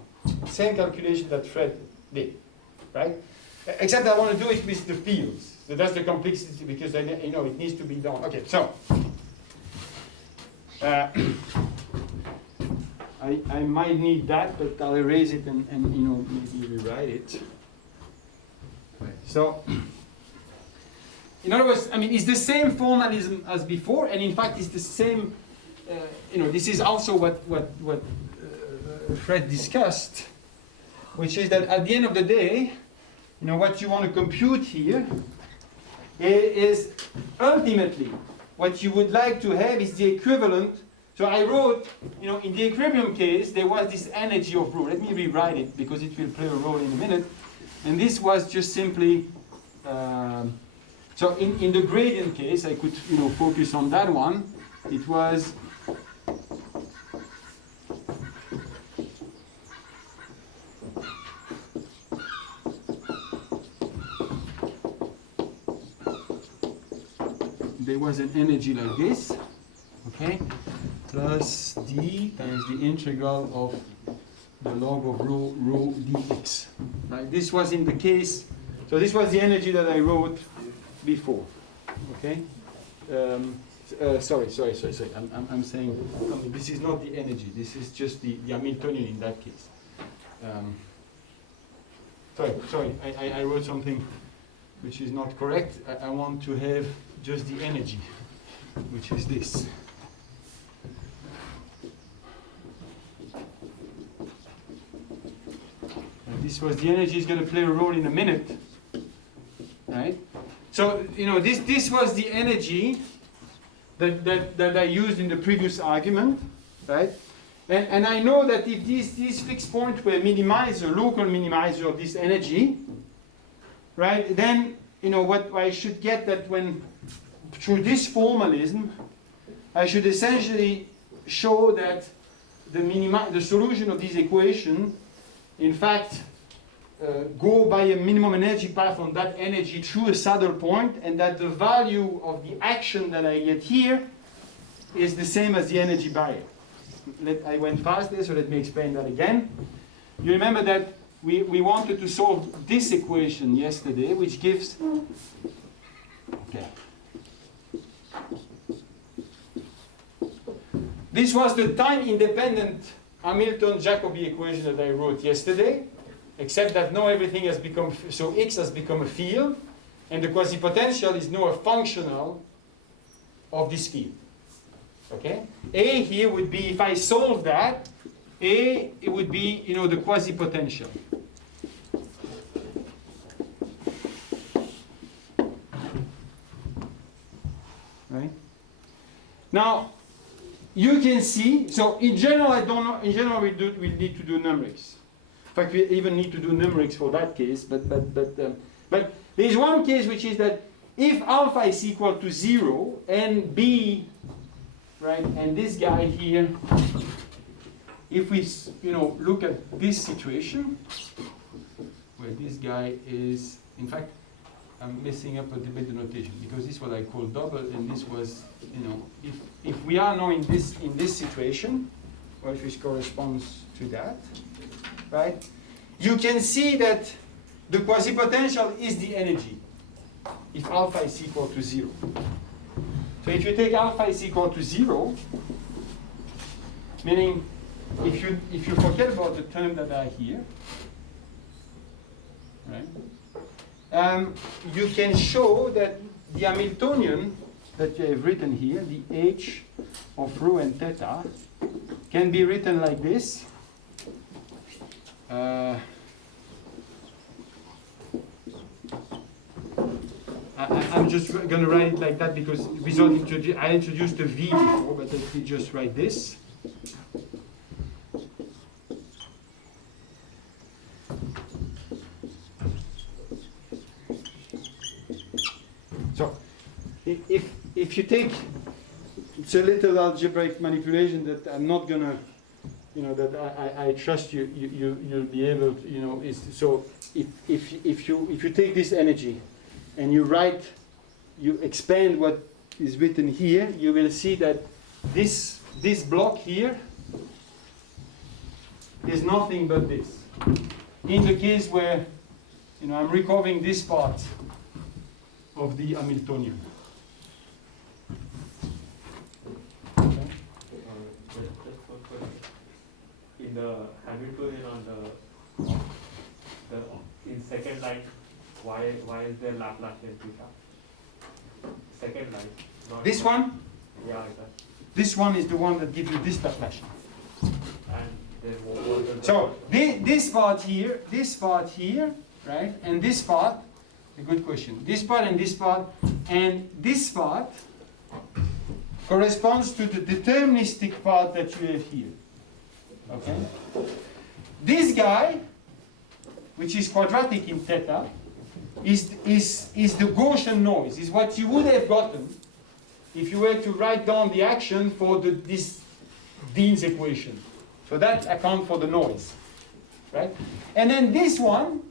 Same calculation that Fred did, right? Except I want to do it with the fields. So that's the complexity, because then, you know, it needs to be done. Okay, so I might need that, but I'll erase it and you know, maybe rewrite it. So, in other words, I mean, it's the same formalism as before, and in fact, it's the same. You know, this is also what Fred discussed, which is that at the end of the day, you know, what you want to compute here is ultimately what you would like to have is the equivalent. So I wrote, you know, in the equilibrium case, there was this energy of rho. Let me rewrite it because it will play a role in a minute. And this was just simply, so in the gradient case, I could, you know, focus on that one. It was there was an energy like this, okay, plus d times the integral of the log of rho dx. Right? This was in the case, so this was the energy that I wrote before, okay. Sorry. I'm saying, I mean, this is not the energy. This is just the Hamiltonian in that case. Sorry. I wrote something which is not correct. I want to have just the energy, which is this. And this was the energy is going to play a role in a minute, right? So, you know, this was the energy that I used in the previous argument, right? And I know that if these fixed points were minimizer, local minimizer of this energy, right, then, you know, what I should get that when, through this formalism, I should essentially show that the solution of this equation, in fact, go by a minimum energy path on that energy through a saddle point, and that the value of the action that I get here is the same as the energy barrier. I went past this, so let me explain that again. You remember that we wanted to solve this equation yesterday, which gives, okay. This was the time-independent Hamilton-Jacobi equation that I wrote yesterday, except that now everything has become, so X has become a field, and the quasi-potential is now a functional of this field. Okay? A here would be, if I solve that, A, it would be, you know, the quasi-potential. Right? Now, you can see, so in general, I don't know, in general we need to do numerics. In fact, we even need to do numerics for that case, but there is one case which is that if alpha is equal to 0 and b, right, and this guy here, if we, you know, look at this situation, where this guy is, in fact, I'm messing up a bit the notation, because this is what I call double, and this was, you know, if we are now in this situation, which corresponds to that, right? You can see that the quasi-potential is the energy, if alpha is equal to 0. So if you take alpha is equal to 0, meaning if you forget about the term that are here, right? You can show that the Hamiltonian that you have written here, the h of rho and theta, can be written like this. I'm just going to write it like that because I introduced the v before, but let me just write this. if you take, it's a little algebraic manipulation that I'm not gonna, that I trust you'll be able to, is so if you take this energy and you expand what is written here, you will see that this block here is nothing but this. In the case where I'm recovering this part of the Hamiltonian. In the Hamiltonian on the in second line, why is there Laplacian theta? Second line. Not This one? Yeah, exactly. This one is the one that gives you this Laplacian. And then what is the So this part here, right, and this part, a good question. This part and this part, and this part corresponds to the deterministic part that you have here. Okay? This guy, which is quadratic in theta, is the Gaussian noise, is what you would have gotten if you were to write down the action for this Dean's equation. So that accounts for the noise, right? And then this one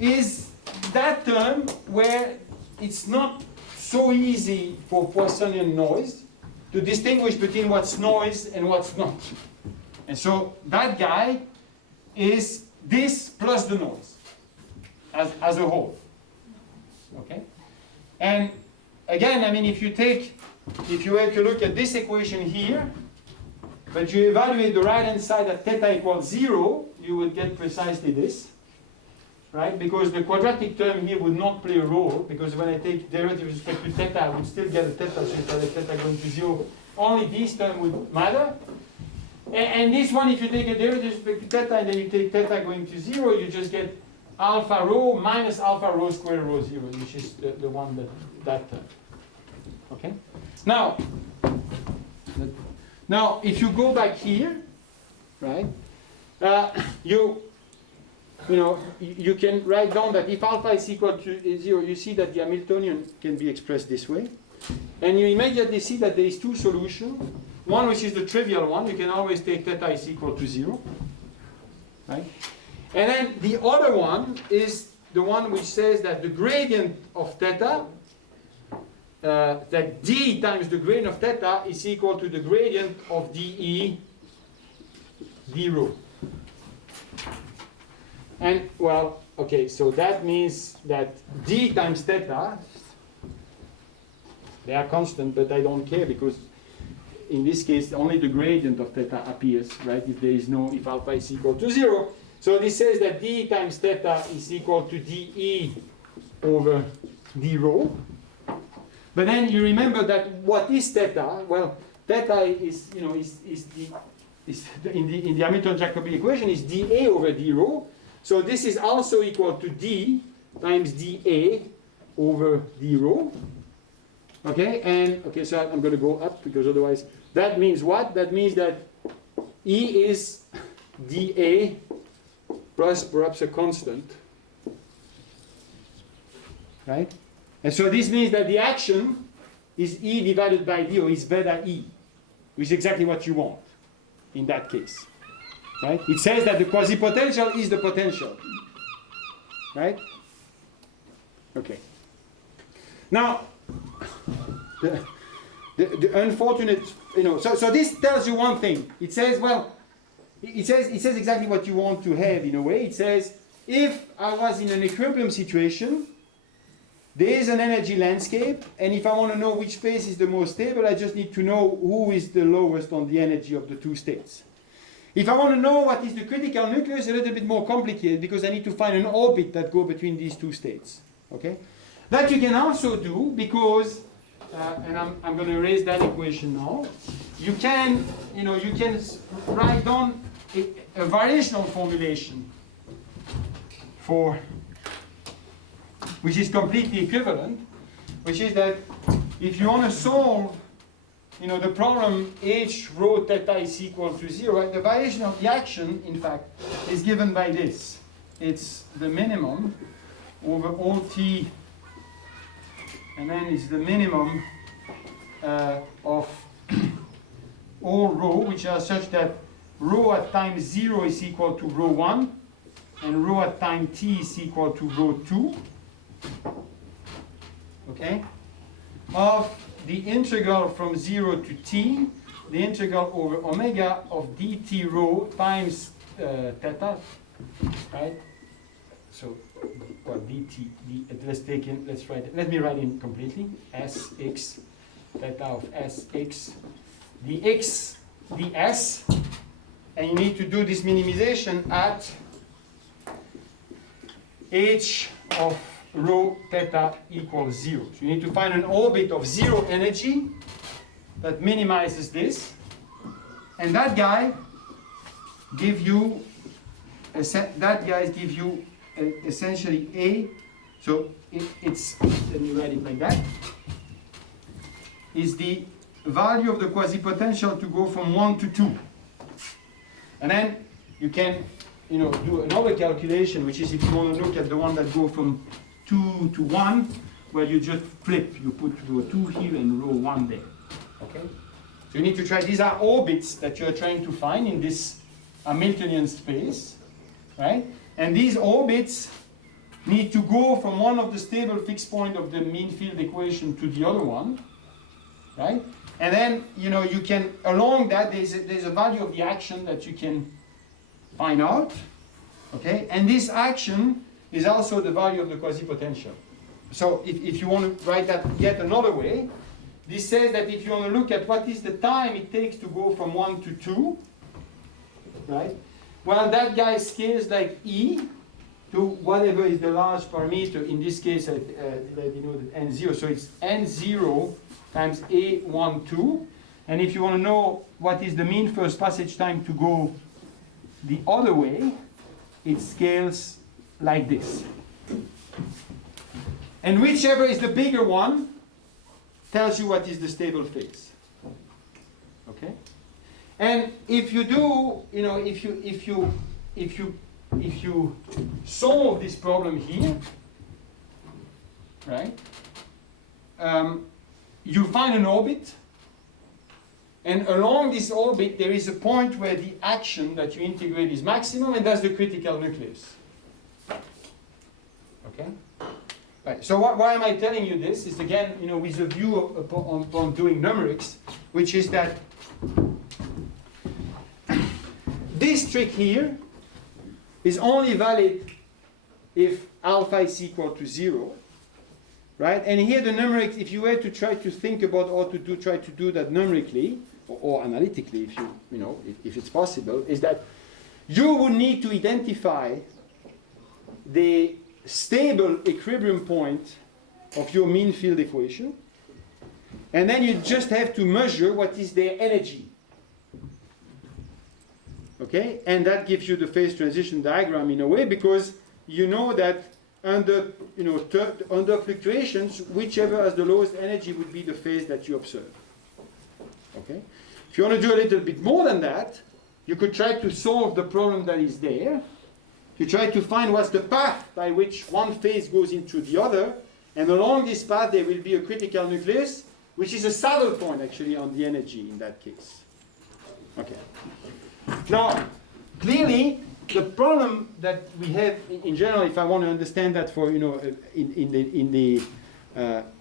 is that term where it's not so easy for Poissonian noise to distinguish between what's noise and what's not. And so that guy is this plus the noise as a whole. Okay? And again, I mean, if you were to look at this equation here, but you evaluate the right-hand side at theta equals 0, you will get precisely this, right? Because the quadratic term here would not play a role, because when I take derivative with respect to theta, I would still get a theta, so if I let theta going to 0, only this term would matter. And this one, if you take a derivative with respect to theta, and then you take theta going to 0, you just get alpha rho minus alpha rho square rho 0, which is the one that term. Okay? Now, if you go back here, right, you can write down that if alpha is equal to 0, you see that the Hamiltonian can be expressed this way. And you immediately see that there is two solutions. One which is the trivial one, you can always take theta is equal to 0. Right? And then the other one is the one which says that the gradient of theta, that d times the gradient of theta is equal to the gradient of dE d rho. And, well, okay, so that means that d times theta, they are constant, but I don't care because in this case only the gradient of theta appears, right, if alpha is equal to 0. So this says that d times theta is equal to dE over d rho. But then you remember that what is theta? Well, theta is in the Hamilton-Jacobi equation is dA over d rho. So this is also equal to d times dA over d rho. Okay, and okay, so I'm going to go up because otherwise that means what? That means that E is dA plus perhaps a constant, right? And so this means that the action is E divided by d, or is beta E, which is exactly what you want in that case. Right? It says that the quasi-potential is the potential. Right? Okay. Now, the unfortunate, so this tells you one thing. It says, well, it says exactly what you want to have in a way. It says, if I was in an equilibrium situation, there is an energy landscape, and if I want to know which phase is the most stable, I just need to know who is the lowest on the energy of the two states. If I want to know what is the critical nucleus, it's a little bit more complicated because I need to find an orbit that goes between these two states. Okay? That you can also do because, and I'm going to erase that equation now. You can write down a variational formulation for, which is completely equivalent, which is that if you want to solve the problem h rho theta is equal to 0, right? The variation of the action, in fact, is given by this. It's the minimum over all t and then it's the minimum of all rho, which are such that rho at time 0 is equal to rho 1, and rho at time t is equal to rho 2, okay, of the integral from 0 to t, the integral over omega of dt rho times theta, right? So, well, dt, let me write in completely, sx, theta of sx, dx, ds, and you need to do this minimization at h of rho theta equals 0. So you need to find an orbit of 0 energy that minimizes this, and that guy give you essentially a. So it's let me write it like that. Is the value of the quasi-potential to go from 1 to 2, and then you can do another calculation, which is if you want to look at the one that go from 2 to 1, where you just flip, you put row 2 here and row 1 there. Okay? So you need to try, these are orbits that you're trying to find in this Hamiltonian space, right? And these orbits need to go from one of the stable fixed point of the mean field equation to the other one, right? And then, you can, along that, there's a value of the action that you can find out, okay? And this action is also the value of the quasi-potential. So if you want to write that yet another way, this says that if you want to look at what is the time it takes to go from 1 to 2, right? Well, that guy scales like E to whatever is the large parameter. In this case, let you know that N0. So it's N0 times A12. And if you want to know what is the mean first passage time to go the other way, it scales like this. And whichever is the bigger one tells you what is the stable phase. Okay? And if you do, if you solve this problem here, right? You find an orbit, and along this orbit there is a point where the action that you integrate is maximum, and that's the critical nucleus. Okay? Right. So why am I telling you this? Is again, with a view upon doing numerics, which is that this trick here is only valid if alpha is equal to 0, right? And here the numerics, if you were to try to think about how to try to do that numerically or analytically, if it's possible, is that you would need to identify the stable equilibrium point of your mean field equation, and then you just have to measure what is their energy. Okay, and that gives you the phase transition diagram in a way, because you know that under under fluctuations, whichever has the lowest energy would be the phase that you observe. Okay, if you want to do a little bit more than that, you could try to solve the problem that is there. You try to find what's the path by which one phase goes into the other, and along this path there will be a critical nucleus, which is a saddle point actually on the energy in that case. Okay. Now, clearly, the problem that we have in general, if I want to understand that for in the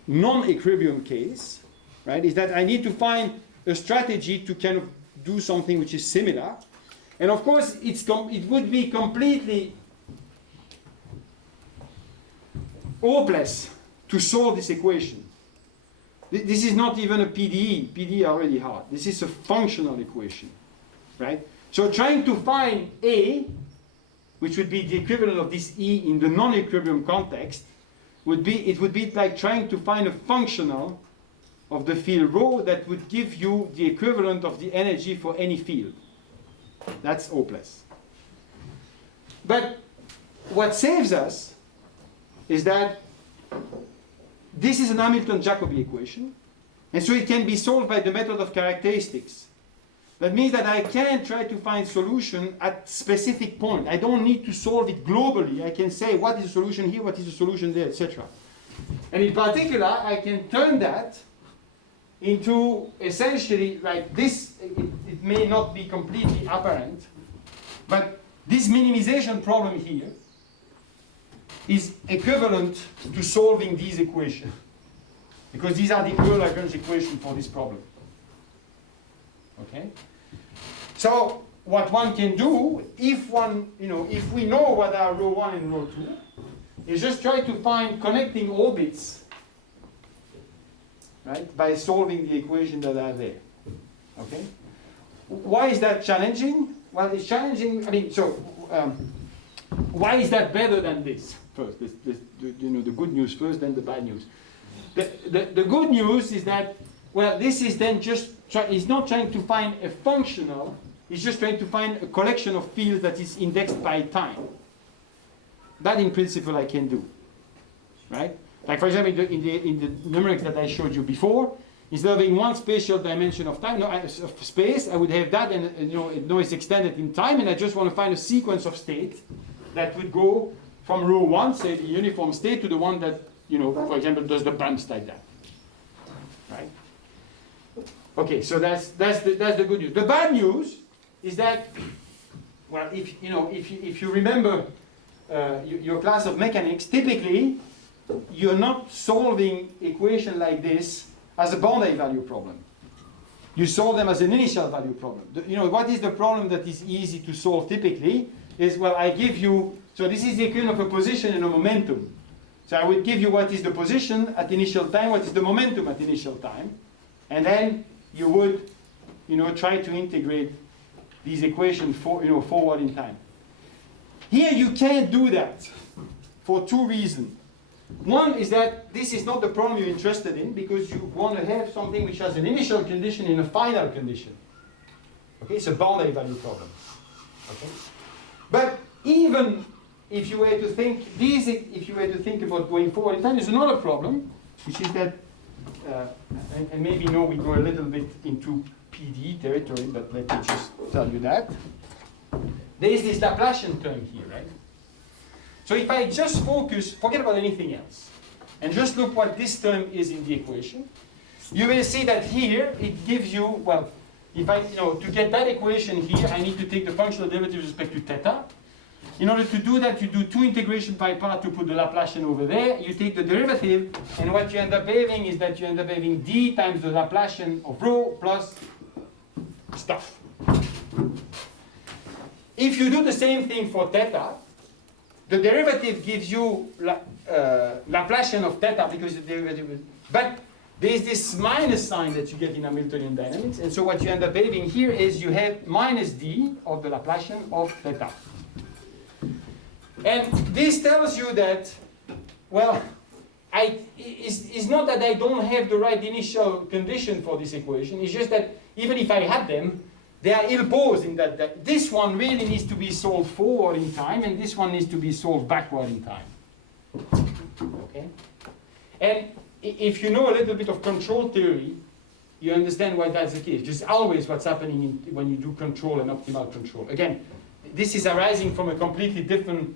non-equilibrium case, right, is that I need to find a strategy to kind of do something which is similar. And of course, it would be completely hopeless to solve this equation. This is not even a PDE. PDE are already hard. This is a functional equation, right? So trying to find A, which would be the equivalent of this E in the non-equilibrium context, would be like trying to find a functional of the field rho that would give you the equivalent of the energy for any field. That's hopeless. But what saves us is that this is an Hamilton-Jacobi equation, and so it can be solved by the method of characteristics. That means that I can try to find solution at specific point. I don't need to solve it globally. I can say what is the solution here, what is the solution there, etc. And in particular, I can turn that into essentially like this. It may not be completely apparent, but this minimization problem here is equivalent to solving these equations, because these are the Euler-Lagrange equations for this problem. Okay? So what one can do, if we know what are rho 1 and rho 2, is just try to find connecting orbits, right, by solving the equations that are there. Okay? Why is that challenging? Well, it's challenging. Why is that better than this? First, the good news first, then the bad news. The good news is that, well, this is then just, it's not trying to find a functional, it's just trying to find a collection of fields that is indexed by time. That in principle I can do, right? Like for example, in the numerics that I showed you before, instead of having one spatial dimension of time, of space, I would have that, and it's extended in time, and I just want to find a sequence of states that would go from rho 1, say the uniform state, to the one that, for example, does the bumps like that, right? Okay, so that's the good news. The bad news is that, well, if you remember your class of mechanics, typically you're not solving equation like this as a boundary value problem. You solve them as an initial value problem. What is the problem that is easy to solve typically is, well, I give you, so this is the equivalent of a position and a momentum. So I would give you what is the position at initial time, what is the momentum at initial time, and then you would, try to integrate these equations forward in time. Here you can't do that for two reasons. One is that this is not the problem you're interested in, because you want to have something which has an initial condition in a final condition. Okay, it's a boundary value problem. Okay, but even if you were to think about going forward in time, there's another problem, which is that, and maybe we go a little bit into PDE territory, but let me just tell you that. There is this Laplacian term here, right? So if I just forget about anything else, and just look what this term is in the equation, you will see that here it gives you, well, if I, to get that equation here, I need to take the functional derivative with respect to theta. In order to do that, you do two integration by part to put the Laplacian over there. You take the derivative, and what you end up having is that you end up having d times the Laplacian of rho plus stuff. If you do the same thing for theta, the derivative gives you Laplacian of theta, because the derivative is, but there is this minus sign that you get in Hamiltonian dynamics, and so what you end up having here is you have minus d of the Laplacian of theta. And this tells you that, well, it's not that I don't have the right initial condition for this equation, it's just that even if I had them, they are ill-posed in that this one really needs to be solved forward in time, and this one needs to be solved backward in time. Okay? And if you know a little bit of control theory, you understand why that's the case. Just always what's happening when you do control and optimal control. Again, this is arising from a completely different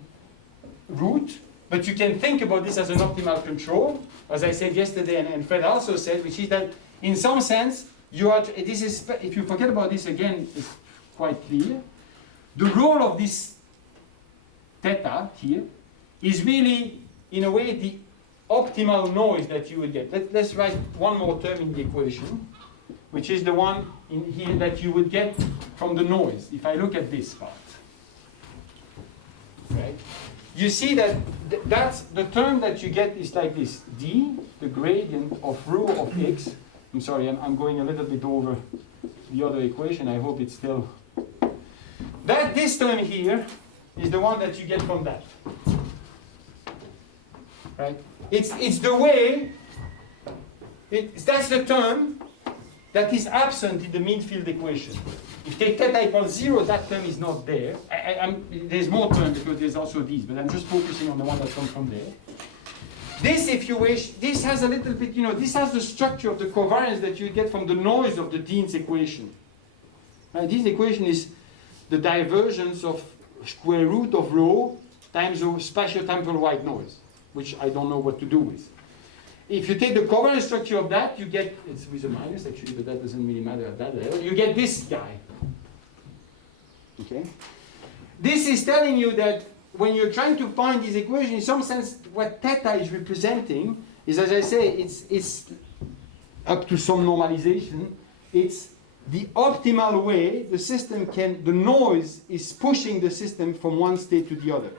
route, but you can think about this as an optimal control, as I said yesterday, and Fred also said, which is that in some sense, if you forget about this again, it's quite clear. The role of this theta here is really, in a way, the optimal noise that you would get. Let's write one more term in the equation, which is the one in here that you would get from the noise. If I look at this part, right? You see that that's the term that you get is like this: d, the gradient of rho of x. I'm sorry, I'm going a little bit over the other equation. I hope it's still. This term here is the one that you get from that. Right? It's the way. That's the term that is absent in the mean field equation. If take theta equals 0, that term is not there. There's more terms because there's also these, but I'm just focusing on the one that comes from there. This, if you wish, this has a little bit, this has the structure of the covariance that you get from the noise of the Dean's equation. Right? This equation is the divergence of square root of rho times the spatiotemporal white noise, which I don't know what to do with. if you take the covariance structure of that, you get, it's with a minus actually, but that doesn't really matter at that level, you get this guy. Okay? This is telling you that when you're trying to find this equation, in some sense, what theta is representing is, as I say, it's up to some normalization, it's the optimal way the system can, the noise is pushing the system from one state to the other.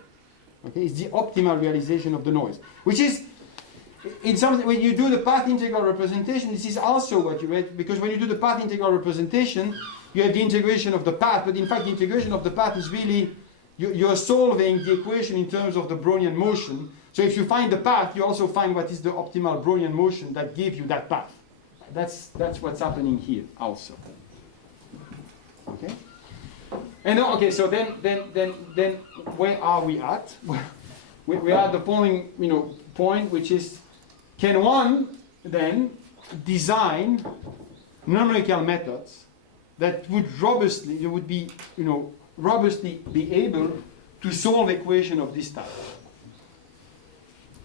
Okay, it's the optimal realization of the noise, which is, in some, when you do the path integral representation, this is also what you read, because when you do the path integral representation, you have the integration of the path, but in fact the integration of the path is really, you're solving the equation in terms of the Brownian motion. So if you find the path, you also find what is the optimal Brownian motion that gives you that path. That's what's happening here also. Okay? And okay, so then where are we at? We are at the following point, which is, can one then design numerical methods that would robustly be able to solve equation of this type,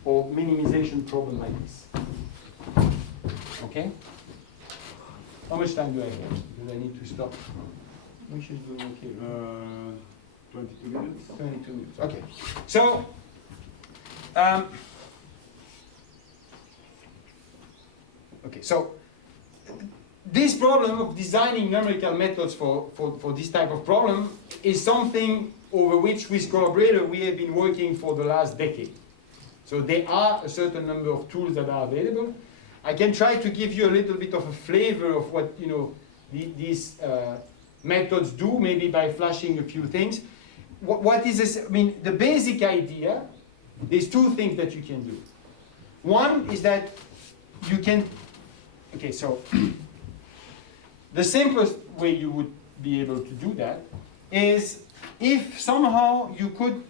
or minimization problem like this. Okay? How much time do I have? Because I need to stop. We should do okay. 22 minutes. 22 minutes. Okay. So, okay. So, this problem of designing numerical methods for this type of problem is something over which, with collaborator, we have been working for the last decade. So there are a certain number of tools that are available. I can try to give you a little bit of a flavor of what these methods do, maybe by flashing a few things. What is this? I mean, the basic idea, there's two things that you can do. One is that you can, okay, so the simplest way you would be able to do that is if somehow you could,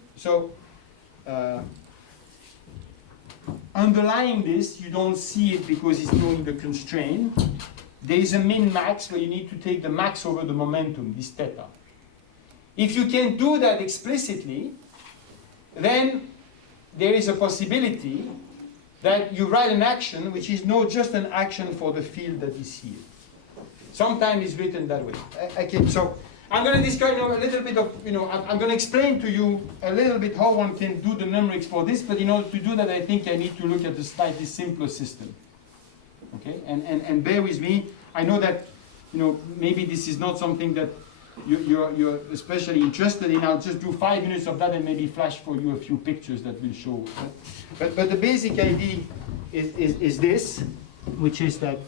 underlying this, you don't see it because it's knowing the constraint. There is a min-max where you need to take the max over the momentum, this theta. If you can do that explicitly, then there is a possibility that you write an action which is not just an action for the field that is here. Sometimes it's written that way. Okay, so I'm going to describe a little bit of, I'm going to explain to you a little bit how one can do the numerics for this, but in order to do that, I think I need to look at a slightly simpler system. Okay, and bear with me. I know that, maybe this is not something that you're especially interested in. I'll just do 5 minutes of that and maybe flash for you a few pictures that will show. But the basic idea is this, which is that,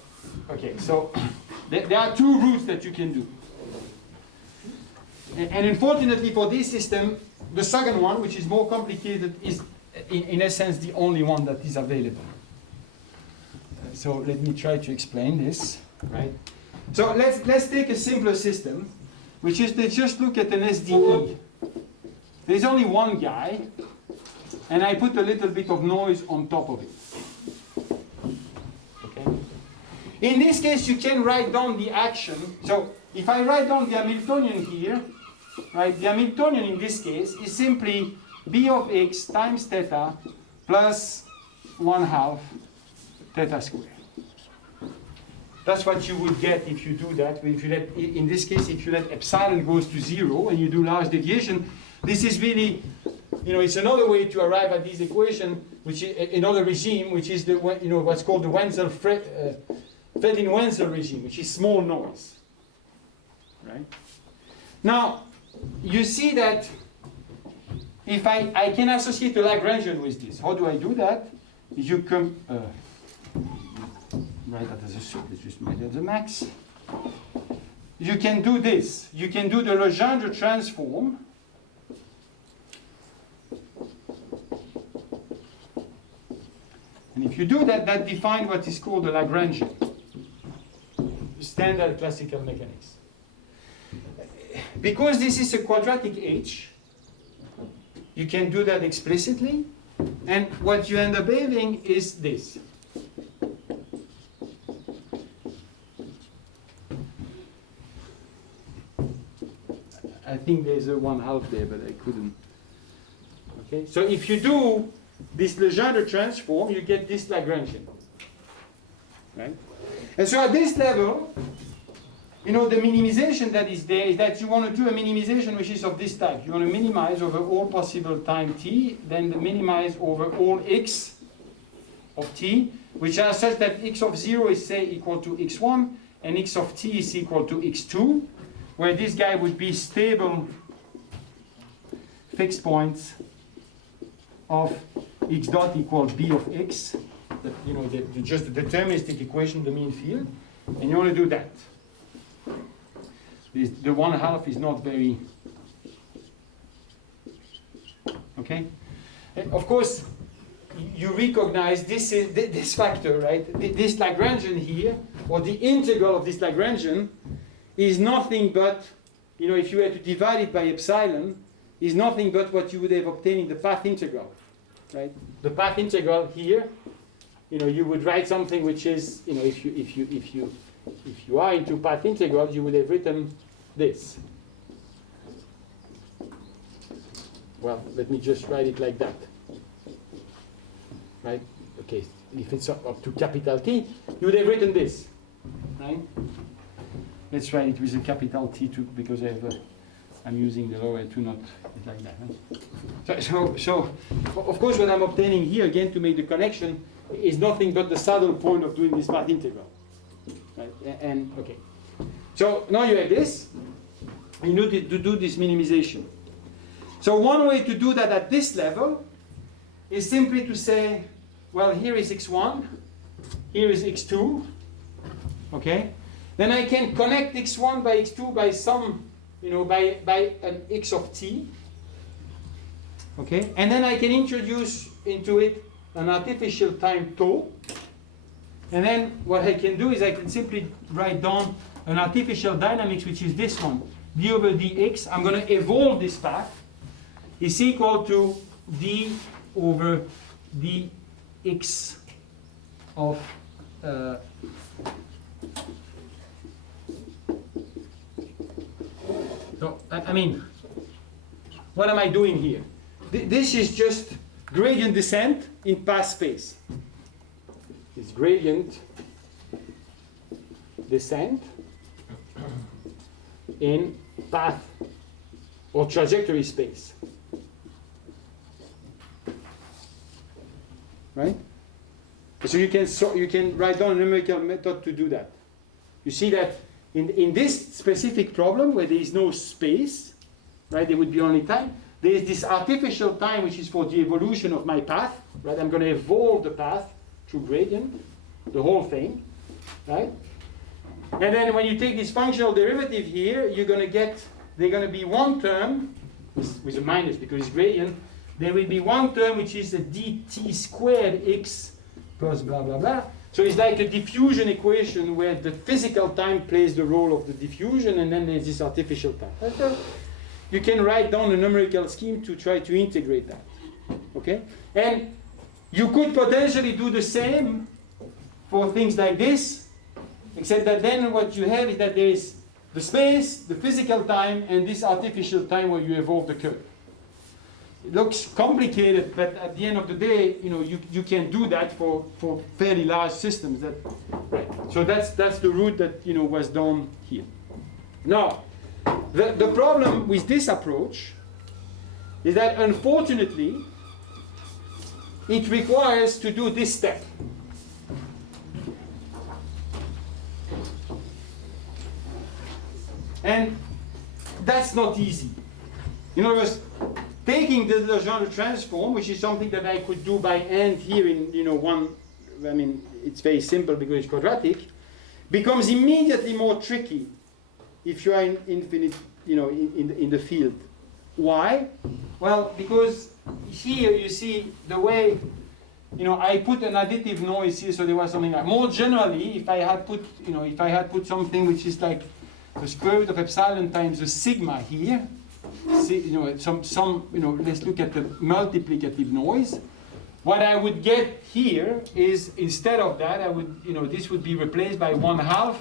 okay, so there are two routes that you can do. And unfortunately for this system, the second one, which is more complicated, is in essence the only one that is available. So let me try to explain this, right? So let's take a simpler system, which is to just look at an SDE. There's only one guy, and I put a little bit of noise on top of it. Okay? In this case, you can write down the action. So if I write down the Hamiltonian here, right, the Hamiltonian in this case is simply B of x times theta plus 1/2 theta squared. That's what you would get if you do that. If you let, in this case, if you let epsilon goes to 0 and you do large deviation, this is really, it's another way to arrive at this equation, which is another regime, which is the what's called the Wenzel Fedin-Wenzel regime, which is small noise. Right? Now, you see that if I can associate a Lagrangian with this. How do I do that? You come write that as a sub, let's just write it as a max. You can do this. You can do the Legendre transform. And if you do that, that defines what is called the Lagrangian, standard classical mechanics. Because this is a quadratic H, you can do that explicitly, and what you end up having is this. I think there's a 1/2 there, but I couldn't. Okay, so if you do this Legendre transform, you get this Lagrangian. And so at this level, you know, the minimization that is there is that you want to do a minimization which is of this type. You want to minimize over all possible time t, then minimize over all x of t, which are such that x of 0 is, say, equal to x1, and x of t is equal to x2, where this guy would be stable fixed points of x dot equals b of x, you know, just the deterministic equation, the mean field, and you want to do that. The 1/2 is not very, okay? And of course, you recognize this factor, right? This Lagrangian here, or the integral of this Lagrangian, is nothing but, you know, if you were to divide it by epsilon, is nothing but what you would have obtained in the path integral, right? The path integral here, you know, you would write something which is, you know, if you are into path integrals, you would have written this. Well, let me just write it like that. Right? Okay, if it's up to capital T, you would have written this. Right? Let's write it with a capital T too, because I'm using the lower to not it like that. Right? So, of course, what I'm obtaining here, again, to make the connection, is nothing but the saddle point of doing this path integral. Right? And okay. So now you have this. You need to do this minimization. So one way to do that at this level is simply to say, well, here is x1, here is x2. Okay? Then I can connect x1 by x2 by some, you know, by an x of t. Okay? And then I can introduce into it an artificial time tau. And then what I can do is I can simply write down an artificial dynamics, which is this one. d over dx, I'm going to evolve this path, is equal to d over dx of so, I mean, what am I doing here? This is just gradient descent in path space. It's gradient descent in path or trajectory space. Right? So you can write down a numerical method to do that. You see that in this specific problem where there is no space, right, there would be only time, there is this artificial time which is for the evolution of my path, right? I'm going to evolve the path through gradient, the whole thing, right? And then when you take this functional derivative here, you're going to get, there's going to be one term, with a minus because it's gradient, there will be one term which is a dt squared x plus blah blah blah. So it's like a diffusion equation where the physical time plays the role of the diffusion, and then there's this artificial time. So you can write down a numerical scheme to try to integrate that. Okay? And you could potentially do the same for things like this, except that then what you have is that there is the space, the physical time, and this artificial time where you evolve the curve. It looks complicated, but at the end of the day, you know, you can do that for fairly large systems. Right. So that's the route that, you know, was done here. Now, the problem with this approach is that unfortunately it requires to do this step. And that's not easy. In other words, taking the Legendre transform, which is something that I could do by hand here in, you know, one, I mean, it's very simple because it's quadratic, becomes immediately more tricky if you are in infinite, you know, in the field. Why? Well, because here you see the way, you know, I put an additive noise here, so there was something like, more generally, if I had put, you know, if I had put something which is like the square root of epsilon times the sigma here, see, you know, some, you know, let's look at the multiplicative noise. What I would get here is, instead of that, I would, you know, this would be replaced by 1/2,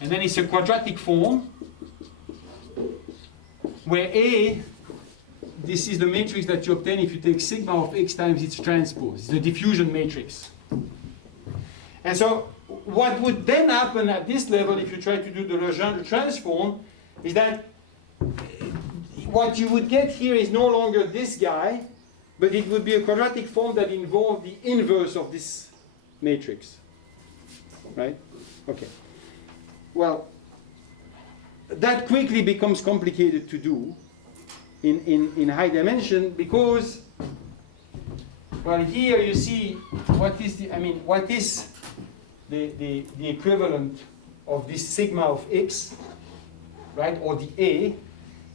and then it's a quadratic form, where A, this is the matrix that you obtain if you take sigma of x times its transpose. It's the diffusion matrix. And so what would then happen at this level if you try to do the Legendre transform is that what you would get here is no longer this guy, but it would be a quadratic form that involved the inverse of this matrix. Right? Okay. Well, that quickly becomes complicated to do in high dimension because, well, here you see what is the equivalent of this sigma of x, right, or the A,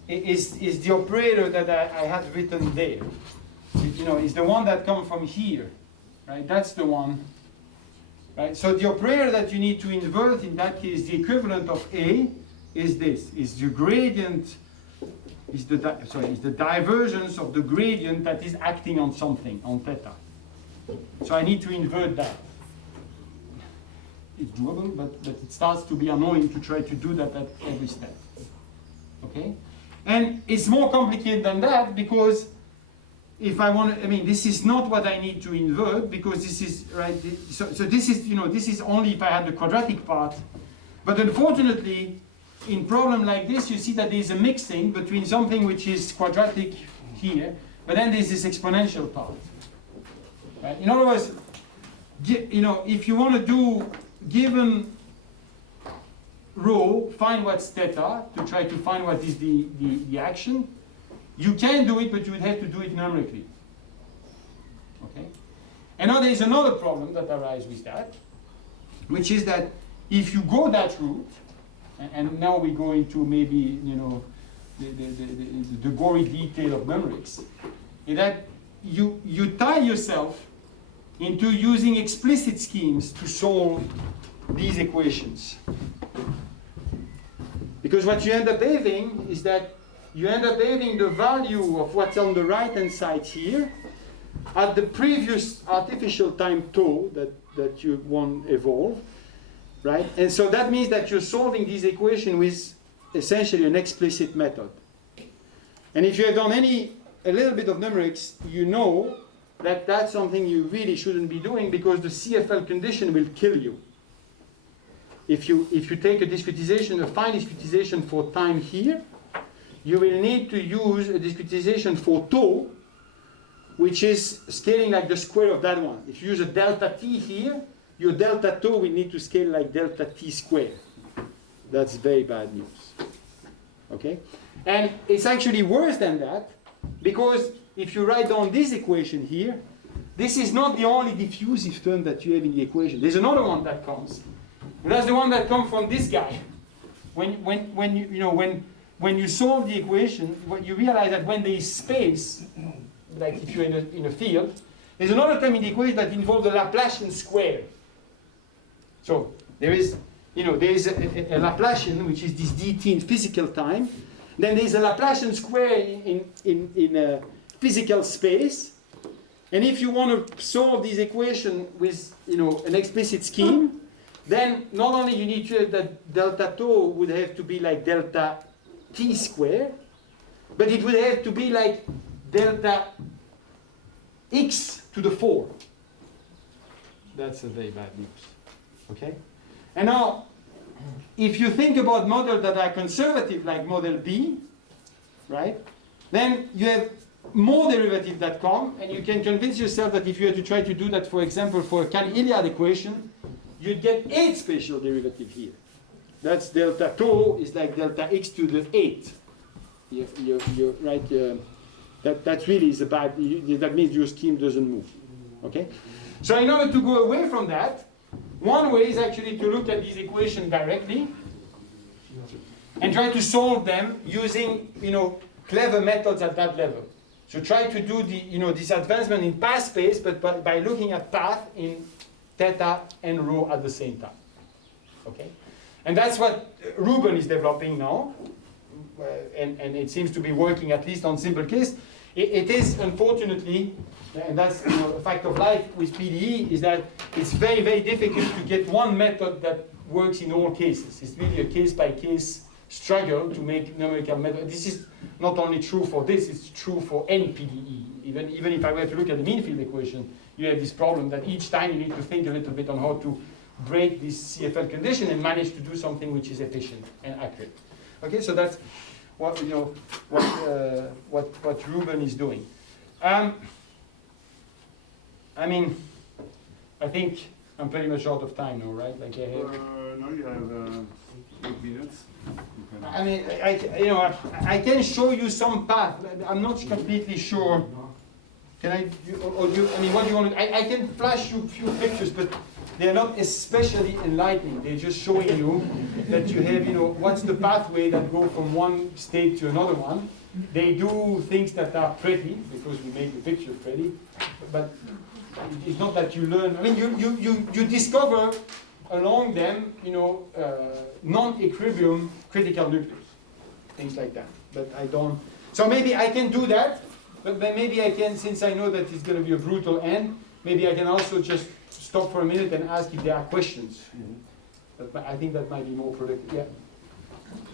is the operator that I had written there. You know, is the one that comes from here, right? That's the one, right? So the operator that you need to invert in that case, the equivalent of A, is this: is the gradient, is the divergence of the gradient that is acting on something, on theta. So I need to invert that. It's doable, but it starts to be annoying to try to do that at every step. Okay? And it's more complicated than that because if I want to, this is not what I need to invert because this is, right, so this is, this is only if I had the quadratic part. But unfortunately, in problem like this, you see that there's a mixing between something which is quadratic here, but then there's this exponential part. Right? In other words, if you want to do given rho, find what's theta, to try to find what is the action, you can do it, but you would have to do it numerically. Okay? And now there is another problem that arises with that, which is that if you go that route, and now we go into maybe the gory detail of numerics, is that you tie yourself into using explicit schemes to solve these equations. Because what you end up having is that you end up having the value of what's on the right hand side here at the previous artificial time tau that you want to evolve. Right? And so that means that you're solving this equation with essentially an explicit method. And if you have done a little bit of numerics, you know that that's something you really shouldn't be doing because the CFL condition will kill you. If you take a discretization, a fine discretization for time here, you will need to use a discretization for tau, which is scaling like the square of that one. If you use a delta t here, your delta tau will need to scale like delta t squared. That's very bad news. Okay? And it's actually worse than that, because if you write down this equation here, this is not the only diffusive term that you have in the equation. There's another one that comes. And that's the one that comes from this guy. When you solve the equation, you realize that when there is space, like if you're in a field, there's another term in the equation that involves the Laplacian square. So there is a Laplacian, which is this dt in physical time. Then there's a Laplacian square in physical space. And if you want to solve this equation with an explicit scheme, then not only you need to have that delta tau would have to be like delta t squared, but it would have to be like delta x to the 4. That's a very bad news. Okay? And now, if you think about models that are conservative, like model B, right, then you have more derivatives that come, and you can convince yourself that if you had to try to do that, for example, for a Cahn-Hilliard equation, you'd get 8 spatial derivatives here. That's delta tau is like delta x to the 8. You're right. That really is a bad. That means your scheme doesn't move. Okay. So in order to go away from that, one way is actually to look at these equations directly and try to solve them using clever methods at that level. So try to do this advancement in path space, but by looking at path in theta and rho at the same time. Okay, and that's what Ruben is developing now, and it seems to be working at least on simple case. It is unfortunately, and that's a fact of life with PDE, is that it's very, very difficult to get one method that works in all cases. It's really a case-by-case struggle to make numerical method. This is not only true for this, it's true for any PDE. Even if I were to look at the mean field equation, you have this problem that each time you need to think a little bit on how to break this CFL condition and manage to do something which is efficient and accurate. Okay, so that's what what Ruben is doing. I mean, I think I'm pretty much out of time now, right? Like I have. No, you have 8 minutes. I mean, I can show you some path. I'm not completely sure. Can I? Or do you, I mean, what do you want to? I can flash you a few pictures, but they're not especially enlightening. They're just showing you that you have, what's the pathway that go from one state to another one. They do things that are pretty because we make the picture pretty, but it's not that you learn. I mean, you discover along them, non-equilibrium critical nucleus, things like that. But I don't. So maybe I can do that, but maybe I can, since I know that it's going to be a brutal end, maybe I can also just stop for a minute and ask if there are questions. But I think that might be more productive. Yeah.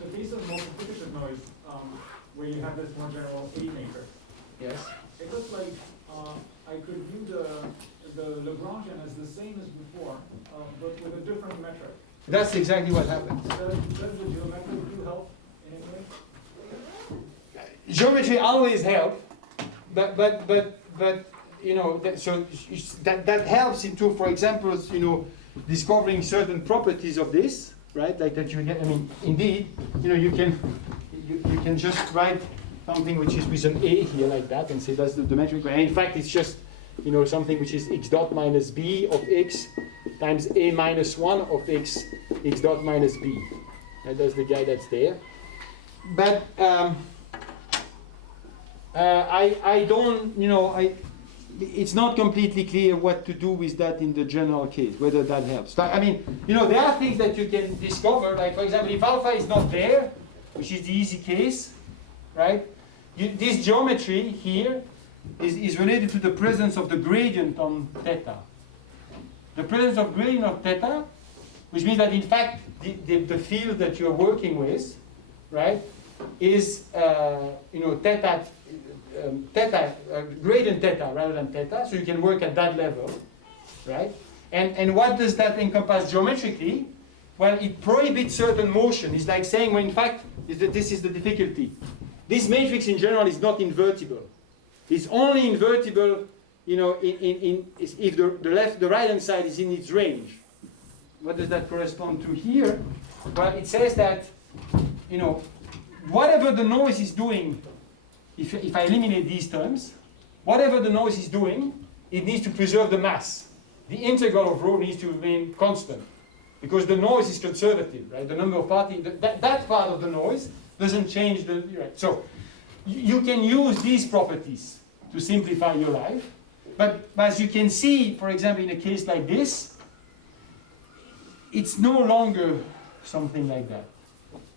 The case of multiplication noise, where you have this more general A matrix. Yes. It looks like I could view the Lagrangian as the same as before, but with a different metric. That's exactly what happens. Does the geometric do help in any way? Geometry always help, but so that helps into, for example, discovering certain properties of this, right? Like that you get. I mean, indeed, you can just write something which is with an A here like that and say that's the metric. And in fact, it's just something which is x dot minus b of x times a minus 1 of x dot minus b. And that's the guy that's there. But I don't, it's not completely clear what to do with that in the general case, whether that helps. I mean, there are things that you can discover, like for example, if alpha is not there, which is the easy case, right? This geometry here is related to the presence of the gradient on theta. The presence of gradient of theta, which means that in fact the field that you're working with, right, is theta, gradient theta rather than theta, so you can work at that level, right? And what does that encompass geometrically? Well, it prohibits certain motion. It's like saying, well, in fact, this is the difficulty. This matrix in general is not invertible. It's only invertible, if the right-hand side is in its range. What does that correspond to here? Well, it says that, whatever the noise is doing, if I eliminate these terms, whatever the noise is doing, it needs to preserve the mass. The integral of rho needs to remain constant, because the noise is conservative, right? The number of particles, that part of the noise doesn't change the, right? So you can use these properties to simplify your life, but as you can see, for example, in a case like this, it's no longer something like that,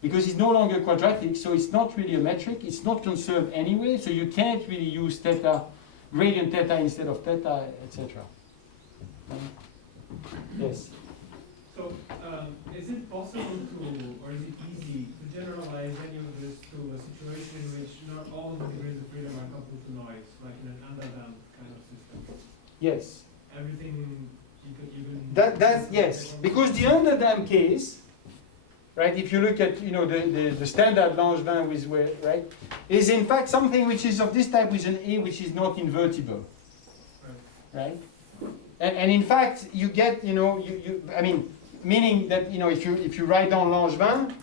because it's no longer quadratic, so it's not really a metric, it's not conserved anyway, so you can't really use theta, gradient theta instead of theta, etc. Yes? So, is it possible to, or is it easy to generalize any of this to a situation in which not all of the degrees of freedom are coupled to noise, like in an underdamped kind of system? Yes. Everything you could even... That's yes, because the underdamped case, right, if you look at, the standard Langevin with where, right, is in fact something which is of this type with an A which is not invertible, right? And in fact, you get, I mean, meaning that, if you write down Langevin,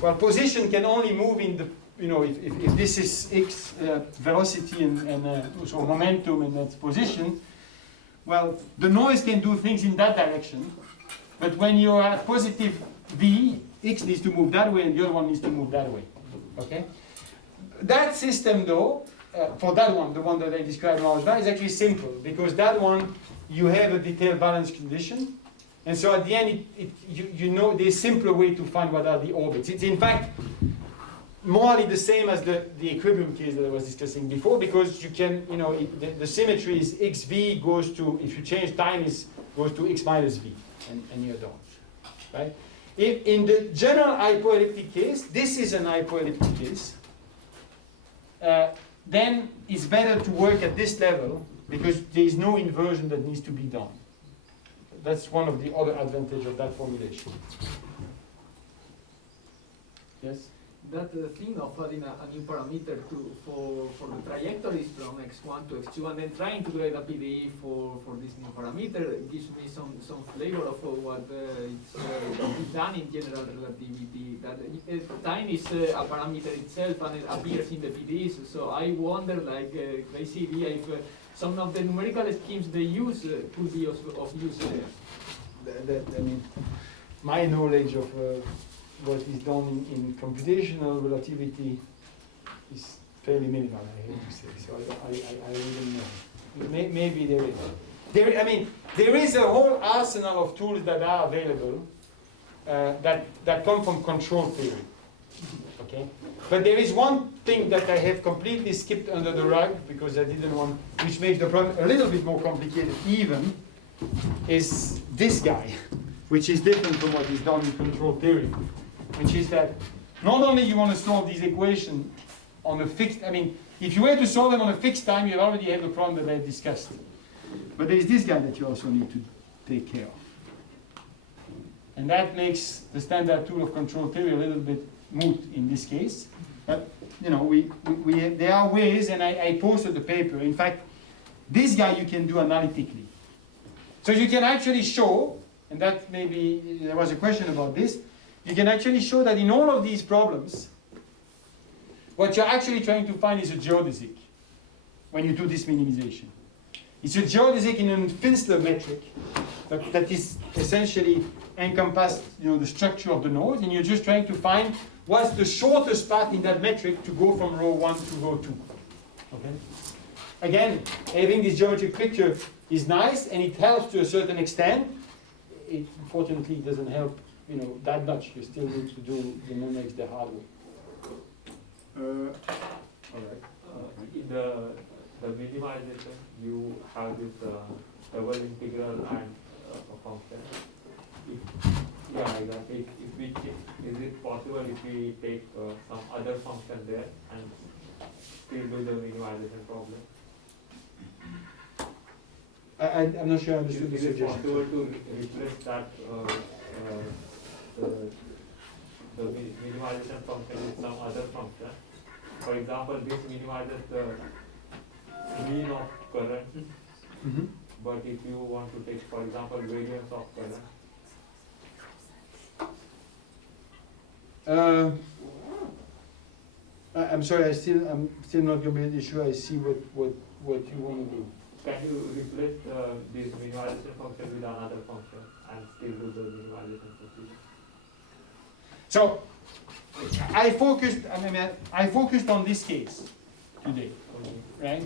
well, position can only move in the, if this is x velocity and so momentum and that's position, well, the noise can do things in that direction, but when you are at positive v, x needs to move that way and the other one needs to move that way, okay? That system, though, for that one, the one that I described in Langevin, is actually simple, because that one, you have a detailed balance condition, and so at the end, there's a simpler way to find what are the orbits. It's in fact morally the same as the equilibrium case that I was discussing before, because you can, the symmetry is xv goes to, if you change time, goes to x minus v, and you're done, right? If in the general hypoelliptic case, this is an hypoelliptic case, then it's better to work at this level, because there is no inversion that needs to be done. that's one of the other advantages of that formulation. Yes? That thing of adding a new parameter for the trajectories from x1 to x2 and then trying to grade a PDE for this new parameter gives me some flavor of what it's done in general relativity. That time is a parameter itself and it appears in the PDEs. So I wonder, like basically, if some of the numerical schemes they use could be of use there. I mean, my knowledge of what is done in computational relativity is fairly minimal, I hate to say. So I wouldn't know. Maybe there is. I mean, there is a whole arsenal of tools that are available that come from control theory. Okay? But there is one thing that I have completely skipped under the rug because I didn't want, which makes the problem a little bit more complicated even, is this guy, which is different from what is done in control theory. Which is that not only you want to solve these equations on a fixed, I mean, if you were to solve them on a fixed time, you already have the problem that I discussed. But there is this guy that you also need to take care of. And that makes the standard tool of control theory a little bit moot in this case. But, you know, there are ways, and I posted the paper. In fact, this guy you can do analytically. So you can actually show, and that maybe, there was a question about this, you can actually show that in all of these problems, what you're actually trying to find is a geodesic when you do this minimization. It's a geodesic in a Finsler metric that is essentially encompassed, you know, the structure of the nodes, and you're just trying to find what's the shortest path in that metric to go from row 1 to row 2. Okay? Again, having this geometric picture is nice and it helps to a certain extent. It unfortunately doesn't help, you know, that much. You still need to do the mnemonics the hard way. All right. In the minimization, you have this double integral and a function. Exactly. Is it possible if we take some other function there and still do the minimization problem? I'm not sure I understood the Is it suggestion. possible to replace that the minimization function with some other function? For example, this minimizes the mean of current, Mm-hmm. but if you want to take, for example, variance of current, I'm sorry, I'm still not completely sure I see what you want to do. can you replace this minimization function with another function and still do the minimization procedure? So I focused on this case today, right?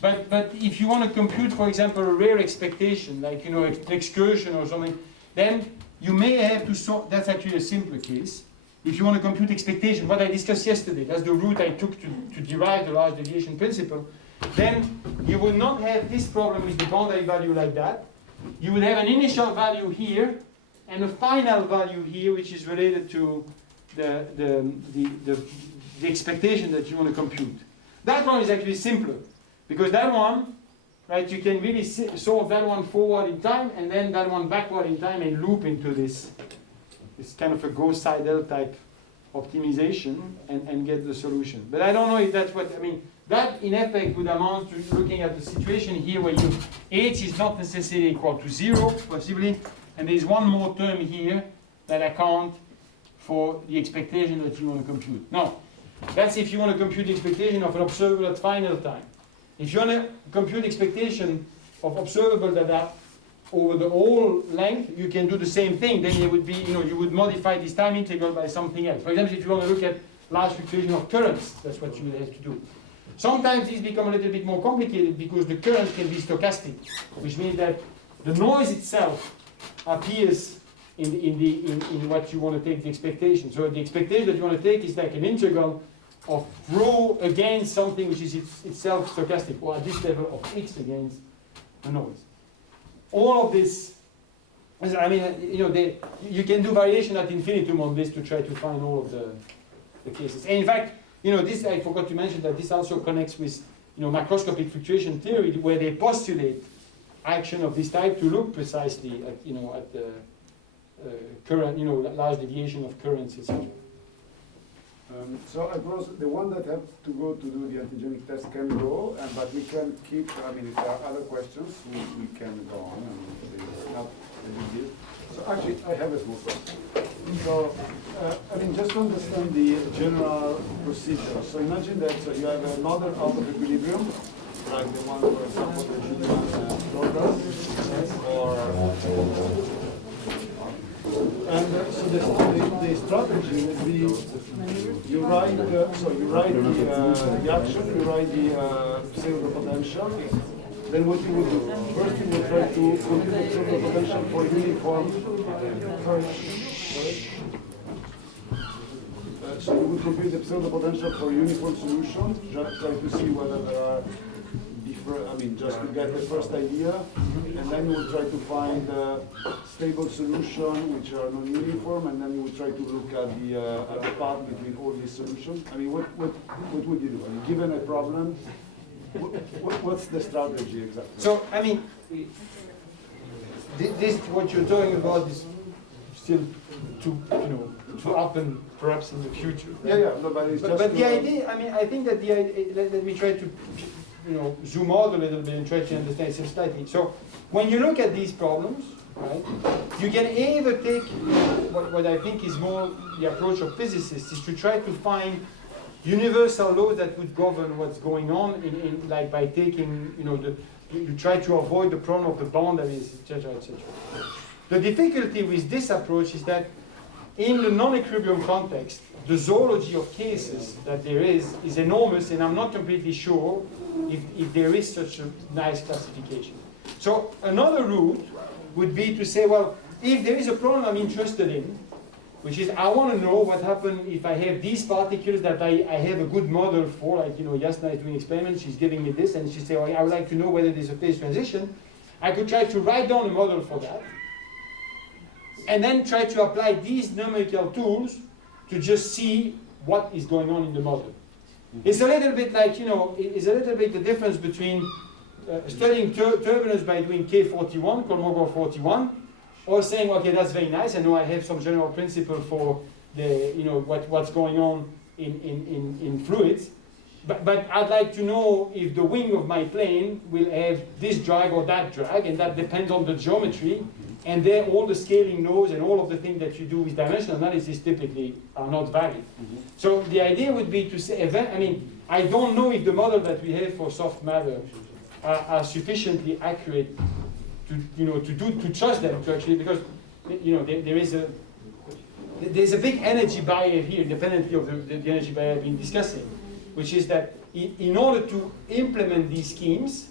But if you want to compute, for example, a rare expectation, like, you know, excursion or something, then you may have to solve. That's actually a simpler case. If you want to compute expectation, what I discussed yesterday, that's the route I took to derive the large deviation principle, then you will not have this problem with the boundary value like that. You will have an initial value here and a final value here, which is related to the expectation that you want to compute. That one is actually simpler, because that one, right, you can really solve that one forward in time and then that one backward in time and loop into this kind of a Gauss-Seidel type optimization and get the solution. But I don't know if that's what, I mean, that in effect would amount to looking at the situation here where h is not necessarily equal to 0, possibly, and there is one more term here that account for the expectation that you want to compute. Now, that's if you want to compute the expectation of an observable at final time. If you want to compute expectation of observable that are over the whole length, you can do the same thing. Then it would be, you know, you would modify this time integral by something else. For example, if you want to look at large fluctuation of currents, that's what you would have to do. Sometimes these become a little bit more complicated because the current can be stochastic, which means that the noise itself appears in what you want to take the expectation. So the expectation that you want to take is like an integral of rho against something which is itself stochastic, or at this level of x against the noise. All of this, I mean, you know, you can do variation ad infinitum on this to try to find all of the cases. And in fact, you know, this, I forgot to mention that this also connects with, you know, macroscopic fluctuation theory, where they postulate action of this type to look precisely at, at the current, large deviation of currents, etc. So I suppose the one that have to go to do the antigenic test can go, but we can keep, I mean, if there are other questions, we can go on. I mean, it's not a big deal. So actually, I have a small question. So, I mean, just to understand the general procedure. So imagine that you have a model out of equilibrium, like the one, for example, that Julian told us, and so the strategy would be you write the reaction, you write the pseudo potential. Then what you would do? First, you would try to compute the pseudo potential for uniform. So you would compute the pseudo potential for uniform solution. Just try to see whether there are different. I mean, just to get the first idea, and then you would try to find a stable solution which are non-uniform, and then you would try to look at the path between all these solutions. I mean, what would you do? I mean, given a problem, what's the strategy exactly? So, I mean, this what you're talking about is still to happen perhaps in the future. Right? Yeah, no, but it's just. But the idea, I mean, I think that the idea, let me try to, zoom out a little bit and try to understand it slightly. So, when you look at these problems, right, you can either take what I think is more the approach of physicists is to try to find universal laws that would govern what's going on in like by taking, you try to avoid the problem of the boundaries, etc., etc. The difficulty with this approach is that in the non-equilibrium context, the zoology of cases that there is enormous, and I'm not completely sure if there is such a nice classification. So another route would be to say, well, if there is a problem I'm interested in, which is I want to know what happens if I have these particles that I have a good model for, like, Jasna is doing experiments, she's giving me this, and she says, I would like to know whether there's a phase transition. I could try to write down a model for that, and then try to apply these numerical tools to just see what is going on in the model. It's a little bit like, it's a little bit the difference between studying turbulence by doing K41, Kolmogorov 41, or saying, okay, that's very nice, I know I have some general principle for the, what's going on in fluids, but I'd like to know if the wing of my plane will have this drag or that drag, and that depends on the geometry, and then all the scaling laws and all of the things that you do with dimensional analysis typically are not valid. So the idea would be to say, I don't know if the model that we have for soft matter are sufficiently accurate to trust them to actually, because there's a big energy barrier here, independently of the energy barrier I've been discussing, which is that in order to implement these schemes,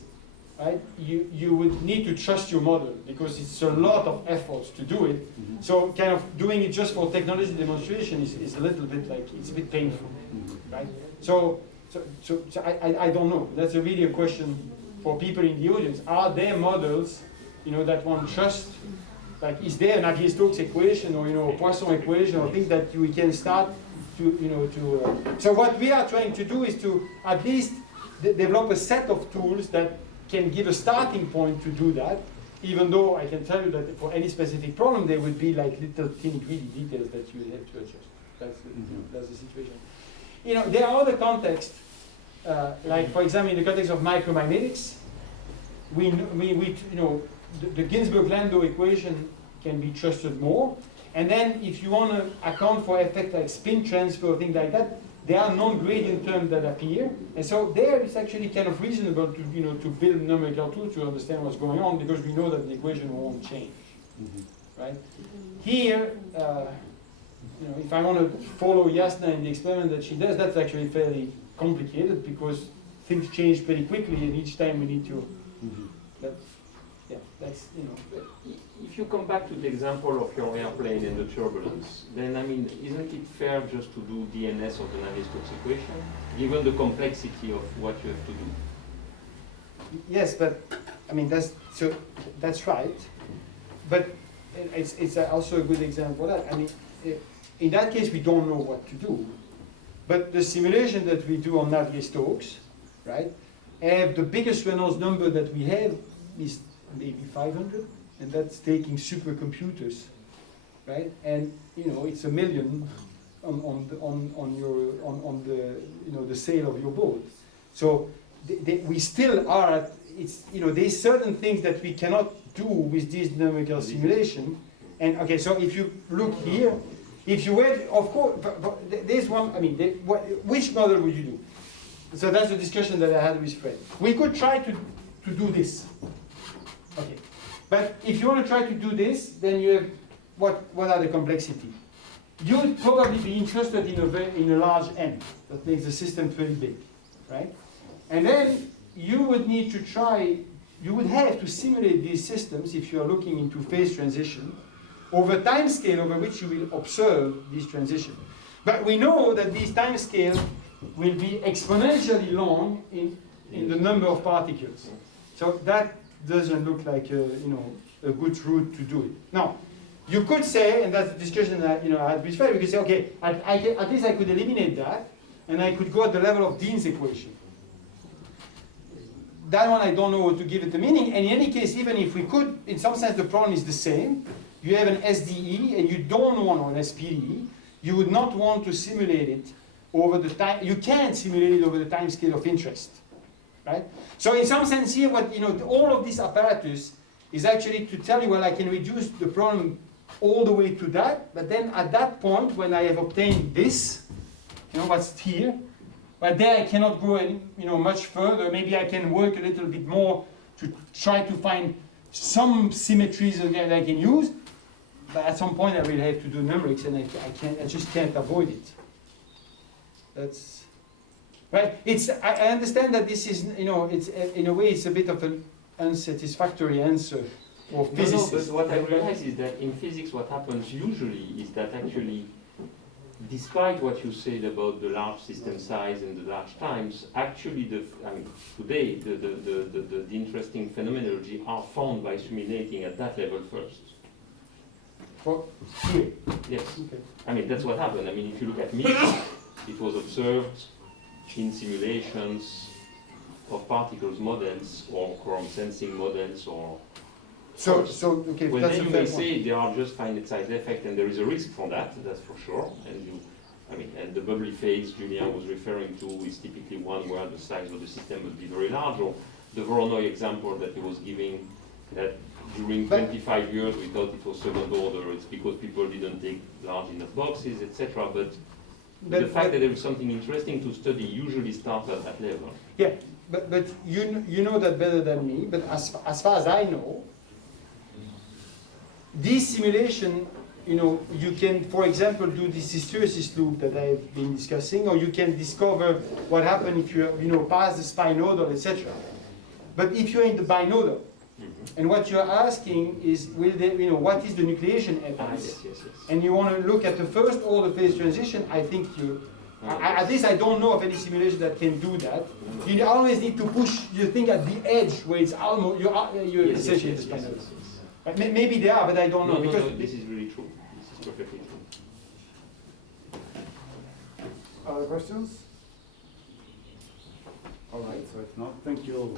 right, you would need to trust your model, because it's a lot of efforts to do it. So kind of doing it just for technology demonstration is a little bit like, it's a bit painful, right? So I don't know. That's really a question for people in the audience. Are there models that one trusts? Like, is there an Navier-Stokes equation or a Poisson equation or things that we can start to so what we are trying to do is to at least develop a set of tools that can give a starting point to do that, even though I can tell you that for any specific problem there would be like little teeny greedy details that you have to adjust. That's the situation. There are other contexts, like for example in the context of micromagnetics, the Ginzburg-Landau equation can be trusted more. And then if you want to account for effects like spin transfer, things like that, there are non-gradient terms that appear. And so there it's actually kind of reasonable to build numerical tools to understand what's going on, because we know that the equation won't change. Right? Here, if I want to follow Jasna in the experiment that she does, that's actually fairly complicated, because things change pretty quickly, and each time we need to. That's If you come back to the example of your airplane and the turbulence, then isn't it fair just to do DNS of the Navier-Stokes equation, given the complexity of what you have to do? Yes, but that's right. But it's also a good example of that. In that case, we don't know what to do. But the simulation that we do on Navier-Stokes, right, the biggest Reynolds number that we have is maybe 500, and that's taking supercomputers, right? And it's 1 million on the sale of your boat. So we still are at, there's certain things that we cannot do with this numerical simulation. And okay, so if you look here, if you were, of course, but there's one, which model would you do? So that's the discussion that I had with Fred. We could try to do this. Okay. But if you want to try to do this, then you have, what are the complexity? You would probably be interested in a large N. That makes the system pretty big, right? And then you would need to try, you would have to simulate these systems if you are looking into phase transition over time scale over which you will observe this transition. But we know that these time scales will be exponentially long in the number of particles. So that doesn't look like a good route to do it. Now, you could say, and that's the discussion that I had with Fred, we could say, okay, at least I could eliminate that, and I could go at the level of Dean's equation. That one I don't know how to give it a meaning, and in any case, even if we could, in some sense the problem is the same. You have an SDE, and you don't want an SPDE. You would not want to simulate it over the time, you can't simulate it over the time scale of interest, right? So in some sense here, all of this apparatus is actually to tell you, well, I can reduce the problem all the way to that, but then at that point, when I have obtained this, what's here, but there I cannot go any, much further. Maybe I can work a little bit more to try to find some symmetries that I can use, but at some point I will have to do numerics, and I just can't avoid it. That's right. I understand that this is, it's in a way it's a bit of an unsatisfactory answer for physicists. No, but what I realize is that in physics, what happens usually is that actually, despite what you said about the large system size and the large times, actually, today the interesting phenomenology are found by simulating at that level first. For here? Yes. Okay. That's what happened. If you look at MIPS, it was observed in simulations of particles models or quorum sensing models or. Okay. Well, that's then you a fair may point. say there are just finite size effect, and there is a risk for that. That's for sure. And the bubbly phase Julian was referring to is typically one where the size of the system would be very large, or the Voronoi example that he was giving, that during 25 years we thought it was second order. It's because people didn't take large enough boxes, etc. But the fact that there is something interesting to study usually starts at that level. Yeah, but you know that better than me. But as far as I know, this simulation, you can, for example, do this hysteresis loop that I've been discussing, or you can discover what happens if you pass the spinodal, etc. But if you're in the binodal, and what you're asking is, what is the nucleation evidence? Yes. And you want to look at the first order phase transition. I think at least I don't know of any simulation that can do that. You always need to push your thing at the edge where it's almost you're essentially the spinodal. Maybe they are, but I don't know. No, because this is really true. This is perfectly true. Other questions? All right, so if not, thank you.